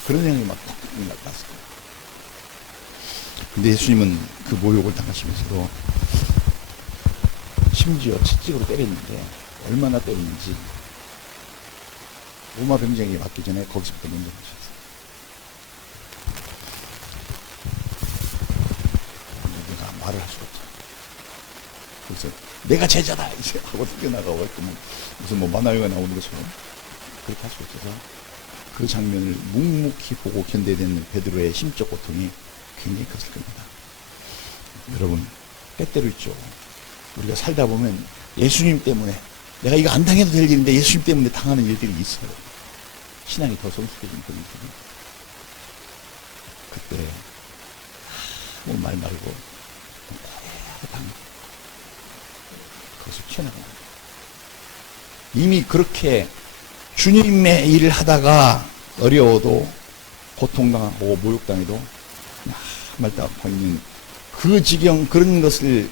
그런 생각이 났을 거예요. 근데 예수님은 그 모욕을 당하시면서도 심지어 채찍으로 때렸는데 얼마나 때렸는지 로마 병정에게 맞기 전에 거기서부터 먼저 하셨어요. 내가 말을 할 수가 없죠. 그래서 내가 제자다 이제 하고 뛰어나가고 무슨 만화영화 나오는 것처럼 그렇게 할 수 없어서 그 장면을 묵묵히 보고 견뎌내는 베드로의 심적 고통이 굉장히 컸을 겁니다. 여러분, 때때로 있죠. 우리가 살다 보면 예수님 때문에 내가 이거 안 당해도 될 일인데 예수님 때문에 당하는 일들이 있어요. 신앙이 더 성숙해지는 그런 일이. 그때 아무 말 말고 고래하게 당하고 그것을 튀어나가는 거예요. 이미 그렇게 주님의 일을 하다가 어려워도 고통당하고 모욕당해도 말도 안 있는 그 지경 그런 것을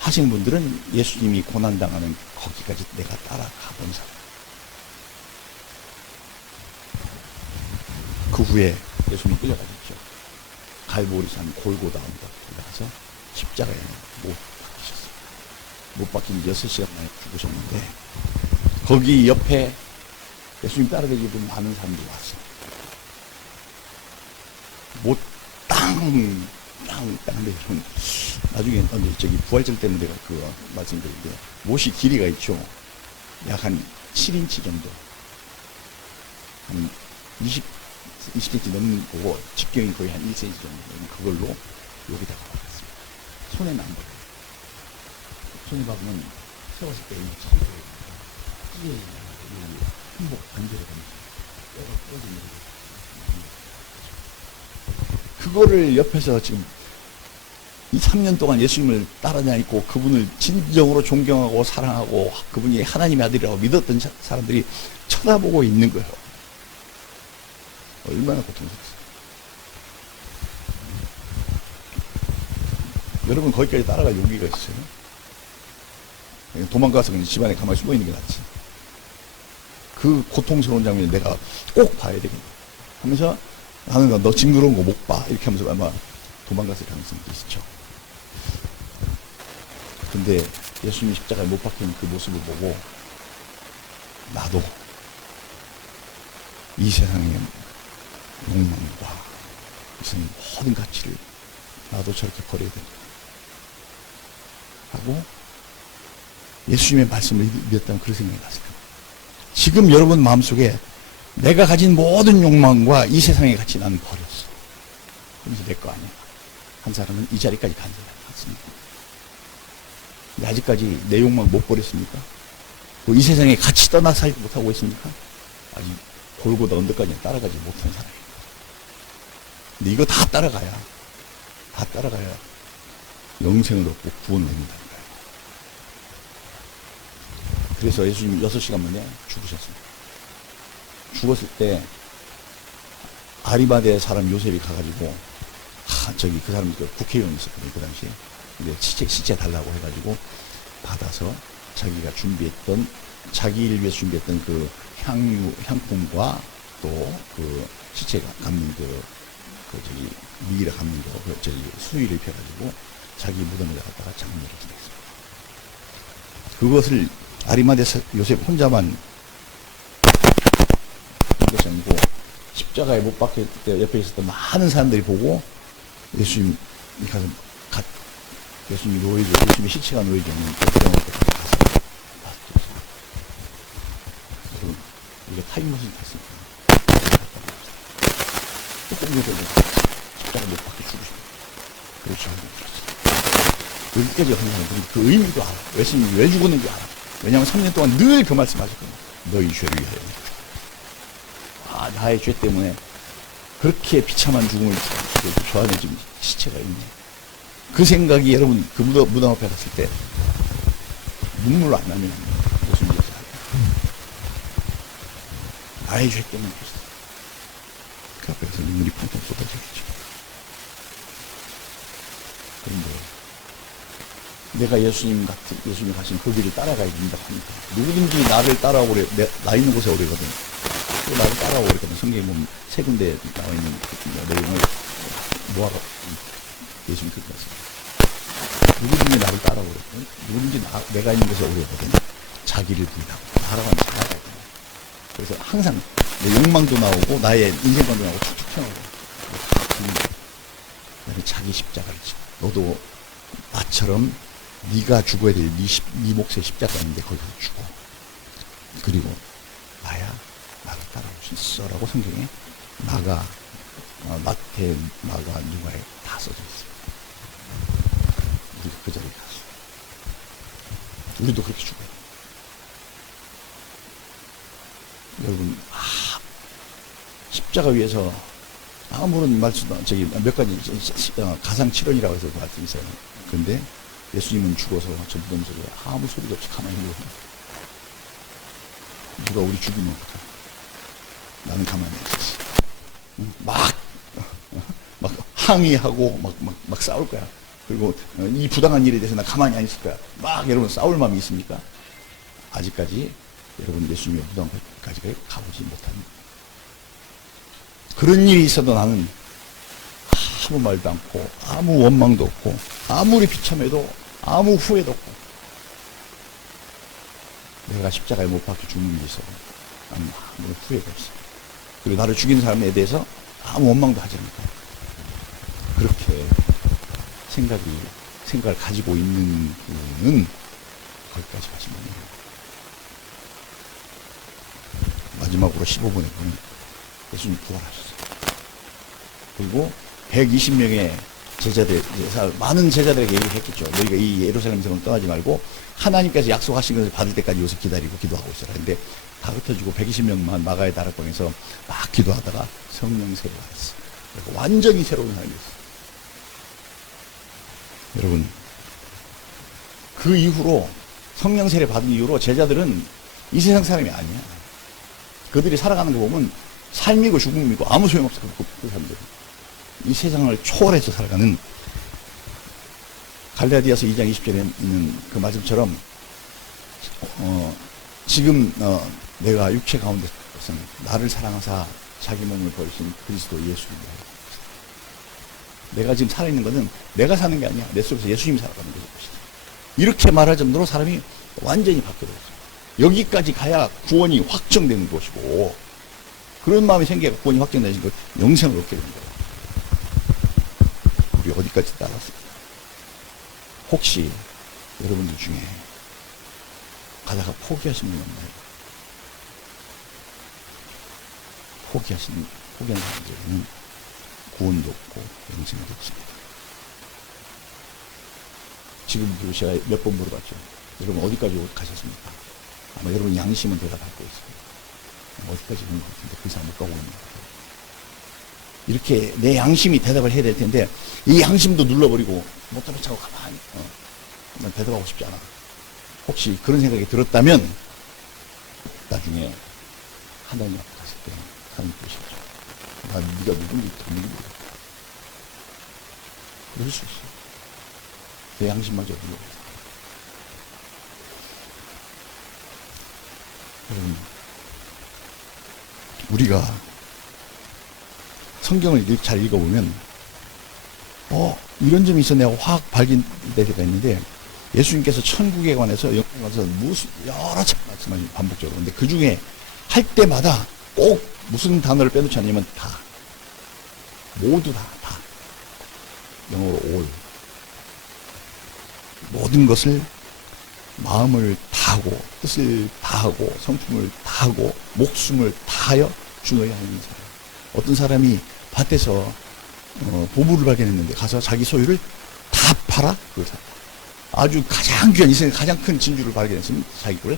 하시는 분들은 예수님이 고난당하는 거기까지 내가 따라가 본 사람. 그 후에 예수님이 끌려가셨죠. 갈보리산 골고다 언덕 올라가서 십자가에 못 박히셨어요. 못 박힌 6시간 만에 죽으셨는데 거기 옆에 예수님 따라다니는 많은 사람들이 왔어요. 못 땅인데 여러분 나중에 부활절 때문에 내가 그거 말씀드리는데 못이 길이가 있죠. 약 한 7인치 정도 한 20cm 넘는 거고 직경이 거의 한 1cm 정도 그걸로 여기다가 박았습니다. 손에는 안 박아요. 손에 박으면 세웠을 때 이 찌개 한복 관절에 뼈가 부러지는 그거를 옆에서 지금 이 3년 동안 예수님을 따라다니고 그분을 진정으로 존경하고 사랑하고 그분이 하나님의 아들이라고 믿었던 사람들이 쳐다보고 있는 거예요. 얼마나 고통스럽어요. 여러분 거기까지 따라갈 용기가 있어요? 도망가서 그냥 집안에 가만히 숨어 있는 게 낫지. 그 고통스러운 장면을 내가 꼭 봐야 되겠다 하면서 나는 너 징그러운 거 못 봐. 이렇게 하면서 아마 도망갔을 가능성이 있죠. 근데 예수님이 십자가에 못 박힌 그 모습을 보고 나도 이 세상의 욕망과 무슨 모든 가치를 나도 저렇게 버려야 된다 하고 예수님의 말씀을 믿었다는 그런 생각이 났어요. 지금 여러분 마음속에 내가 가진 모든 욕망과 이 세상의 가치 나는 버렸어. 그래서 내 거 아니야. 한 사람은 이 자리까지 간 사람이 맞습니다. 근데 아직까지 내 욕망 못 버렸습니까? 이 세상에 같이 떠나 살지 못하고 있습니까? 아직 골고다 언덕까지 따라가지 못한 사람이에요. 근데 이거 다 따라가야 영생을 얻고 구원을 얻는다는 거예요. 그래서 예수님이 6시간 만에 죽으셨습니다. 죽었을 때 아리마대 사람 요셉이 가가지고 그 사람이 국회의원이 있었거든요. 그 당시에 근데 시체 달라고 해가지고 받아서 자기가 자기를 위해서 준비했던 그 향품과 또 그 시체가 감는 미이라 감는 수의를 입혀가지고 자기 무덤에 갖다가 장례를 지냈습니다. 그것을 아리마대 요셉 혼자만 한 것이 아니고 십자가에 못 박힐 때 옆에 있었던 많은 사람들이 보고 예수님이 예수님의 시체가 놓여져 있는 그 무덤을 가서 봤죠. 이게 타임머신이 됐습니다. 조금 더 십자가 못 박혀 죽고 싶어요. 그렇죠. 여기까지 하는 그 의미도 알아. 예수님이 왜 죽었는지 알아. 왜냐하면 3년 동안 늘 그 말씀 하셨거든요. 너희 죄를 위하여. 나의 죄 때문에 그렇게 비참한 죽음을 주고 저 안에 지금 시체가 있네. 그 생각이 여러분 그 무덤 앞에 갔을 때 눈물 안 나면 무슨 일이지? 나의 죄 때문에 그랬어. 그 앞에서 눈물이 펑펑 쏟아지겠죠. 그런데 내가 예수님 가신 그 길을 따라가야 된다 하니까 누구든지 나를 따라오래, 나 있는 곳에 오래거든. 또 나를 따라오래거든. 성경에 보면 세 군데 나와 있는 내용을 모아서 예수님 그렇게 했습니다. 누구든지 나를 따라오래거든. 누구든지 내가 있는 곳에 오래거든. 자기를 부인하고 나라고 하면 자라거든. 그래서 항상 내 욕망도 나오고 나의 인생관도 나오고 툭툭 튀어나오고 나는 자기 십자가를 지고 너도 나처럼 네가 죽어야 될 네 몫의 십자가가 있는데 거기서 죽어. 그리고 나야 나를 따라올 수 있어 라고 성경에 마태, 마가, 누가에 다 써져 있어요. 우리가 그 자리에 갔어. 우리도 그렇게 죽어요. 여러분, 십자가 위에서 아무런 말씀도 몇 가지 가상 칠언이라고 해서 그 말씀이 있어요. 그런데 예수님은 죽어서 저 무덤 속에 아무 소리도 없이 가만히 있는 거예요. 누가 우리 죽이면 나는 가만히 있었어. 막 항의하고 막 싸울 거야. 그리고 이 부당한 일에 대해서 나 가만히 안 있을 거야. 막 여러분 싸울 마음이 있습니까? 아직까지 여러분 예수님의 무덤까지 가보지 못한 그런 일이 있어도 나는 아무 말도 않고 아무 원망도 없고 아무리 비참해도 아무 후회도 없고 내가 십자가에 못 박혀 죽는 일이 있어도 나는 아무 후회가 없어. 그리고 나를 죽인 사람에 대해서 아무 원망도 하지 않고 그렇게 생각을 가지고 있는 분은 거기까지 가신 분이에요. 마지막으로 15분에 보면 예수님 부활하셨어요. 그리고 120명의 많은 제자들에게 얘기했겠죠. 너희가 이 예루살렘 성을 떠나지 말고 하나님께서 약속하신 것을 받을 때까지 여기서 기다리고 기도하고 있어라. 근데 다 흩어지고 120명만 마가의 다락방에서 막 기도하다가 성령 세례를 받았어요. 그러니까 완전히 새로운 사람이 됐어요. 여러분, 그 이후로 성령 세례 받은 이후로 제자들은 이 세상 사람이 아니야. 그들이 살아가는 거 보면 삶이고 죽음이고 아무 소용없어. 그 사람들. 이 세상을 초월해서 살아가는 갈라디아서 2장 20절에 있는 그 말씀처럼 지금 내가 육체 가운데 것은 나를 사랑하사 자기 몸을 버리신 그리스도 예수입니다. 내가 지금 살아있는 것은 내가 사는 게 아니야. 내 속에서 예수님이 살아가는 것이다. 이렇게 말할 정도로 사람이 완전히 바뀌어버렸어요. 여기까지 가야 구원이 확정되는 것이고 그런 마음이 생겨야 구원이 확정되는 것 영생을 얻게 되는 거예요. 우리 어디까지 따랐습니까? 혹시 여러분들 중에 가다가 포기하신 분 없나요? 포기한 사람들은 구원도 없고 영생도 없습니다. 지금 제가 몇 번 물어봤죠. 여러분 어디까지 가셨습니까? 아마 여러분 양심은 대답할 거있습니다. 어디까지 있는 것 같은데 그 이상 못 가고 있는 것 같아요. 이렇게 내 양심이 대답을 해야 될 텐데 이 양심도 눌러버리고 못 따라차고 가만히 난 대답하고 싶지 않아. 혹시 그런 생각이 들었다면 나중에 하나님 앞에 갔을 때 하나님 보십시오. 난 네가 누군지 다 모르겠다. 그럴 수 있어. 내 양심마저 불러. 여러분, 우리가 성경을 잘 읽어보면, 이런 점이 있었네 하고 확 발견될 때가 있는데, 예수님께서 천국에 관해서 영광에 관해서 무슨 여러 참 말씀을 반복적으로. 근데 그 중에 할 때마다 꼭 무슨 단어를 빼놓지 않냐면 다. 모두 다. 영어로 all. 모든 것을 마음을 다하고 뜻을 다하고 성품을 다하고 목숨을 다하여 주너야 하는 사람. 어떤 사람이 밭에서 보물을 발견했는데 가서 자기 소유를 다 팔아 그걸 샀다. 아주 가장 귀한 인생의 가장 큰 진주를 발견했으면 자기 걸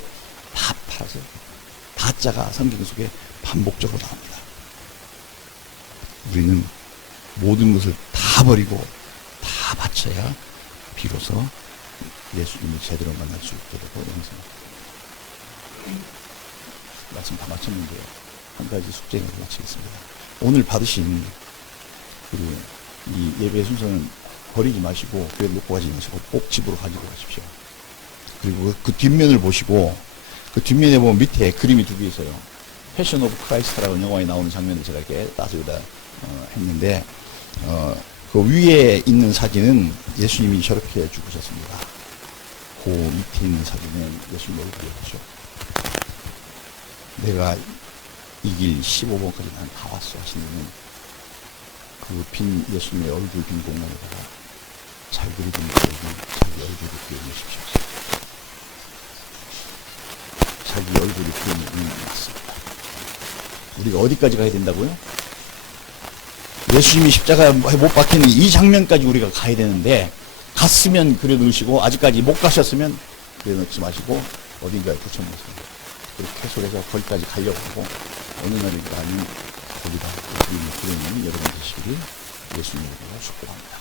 다 팔아서 다자가 성경 속에 반복적으로 나옵니다. 우리는 모든 것을 다 버리고 다 바쳐야 비로소 예수님을 제대로 만날 수 있도록 영생합니다. 말씀 다 마쳤는데요. 한 가지 숙제를 마치겠습니다. 오늘 받으신 이 예배 순서는 버리지 마시고 교회를 놓고 가지 마시고 꼭 집으로 가지고 가십시오. 그리고 그 뒷면을 보시고 그 뒷면에 보면 밑에 그림이 두 개 있어요. 패션 오브 크라이스트라는 영화에 나오는 장면을 제가 이렇게 따서 여기다 했는데 그 위에 있는 사진은 예수님이 저렇게 죽으셨습니다. 그 밑에 있는 사진은 예수님 얼굴이었죠. 내가 이 길 15번까지 난 다 왔어 하시는 그 빈 예수님의 얼굴 빈 공간에다가 잘 그려진 자기 얼굴을 그려내십시오. 자기 얼굴이 그리는 의미가 있습니다. 우리가 어디까지 가야 된다고요? 예수님이 십자가에 못 박히는 이 장면까지 우리가 가야 되는데 갔으면 그려놓으시고 아직까지 못 가셨으면 그려놓지 마시고 어딘가에 붙여놓으세요. 그렇게 해서 거기까지 가려고 하고 어느 날인가 아닌 거기다 예수님을 그려놓는 여러분 되시기를 예수님으로 축복합니다.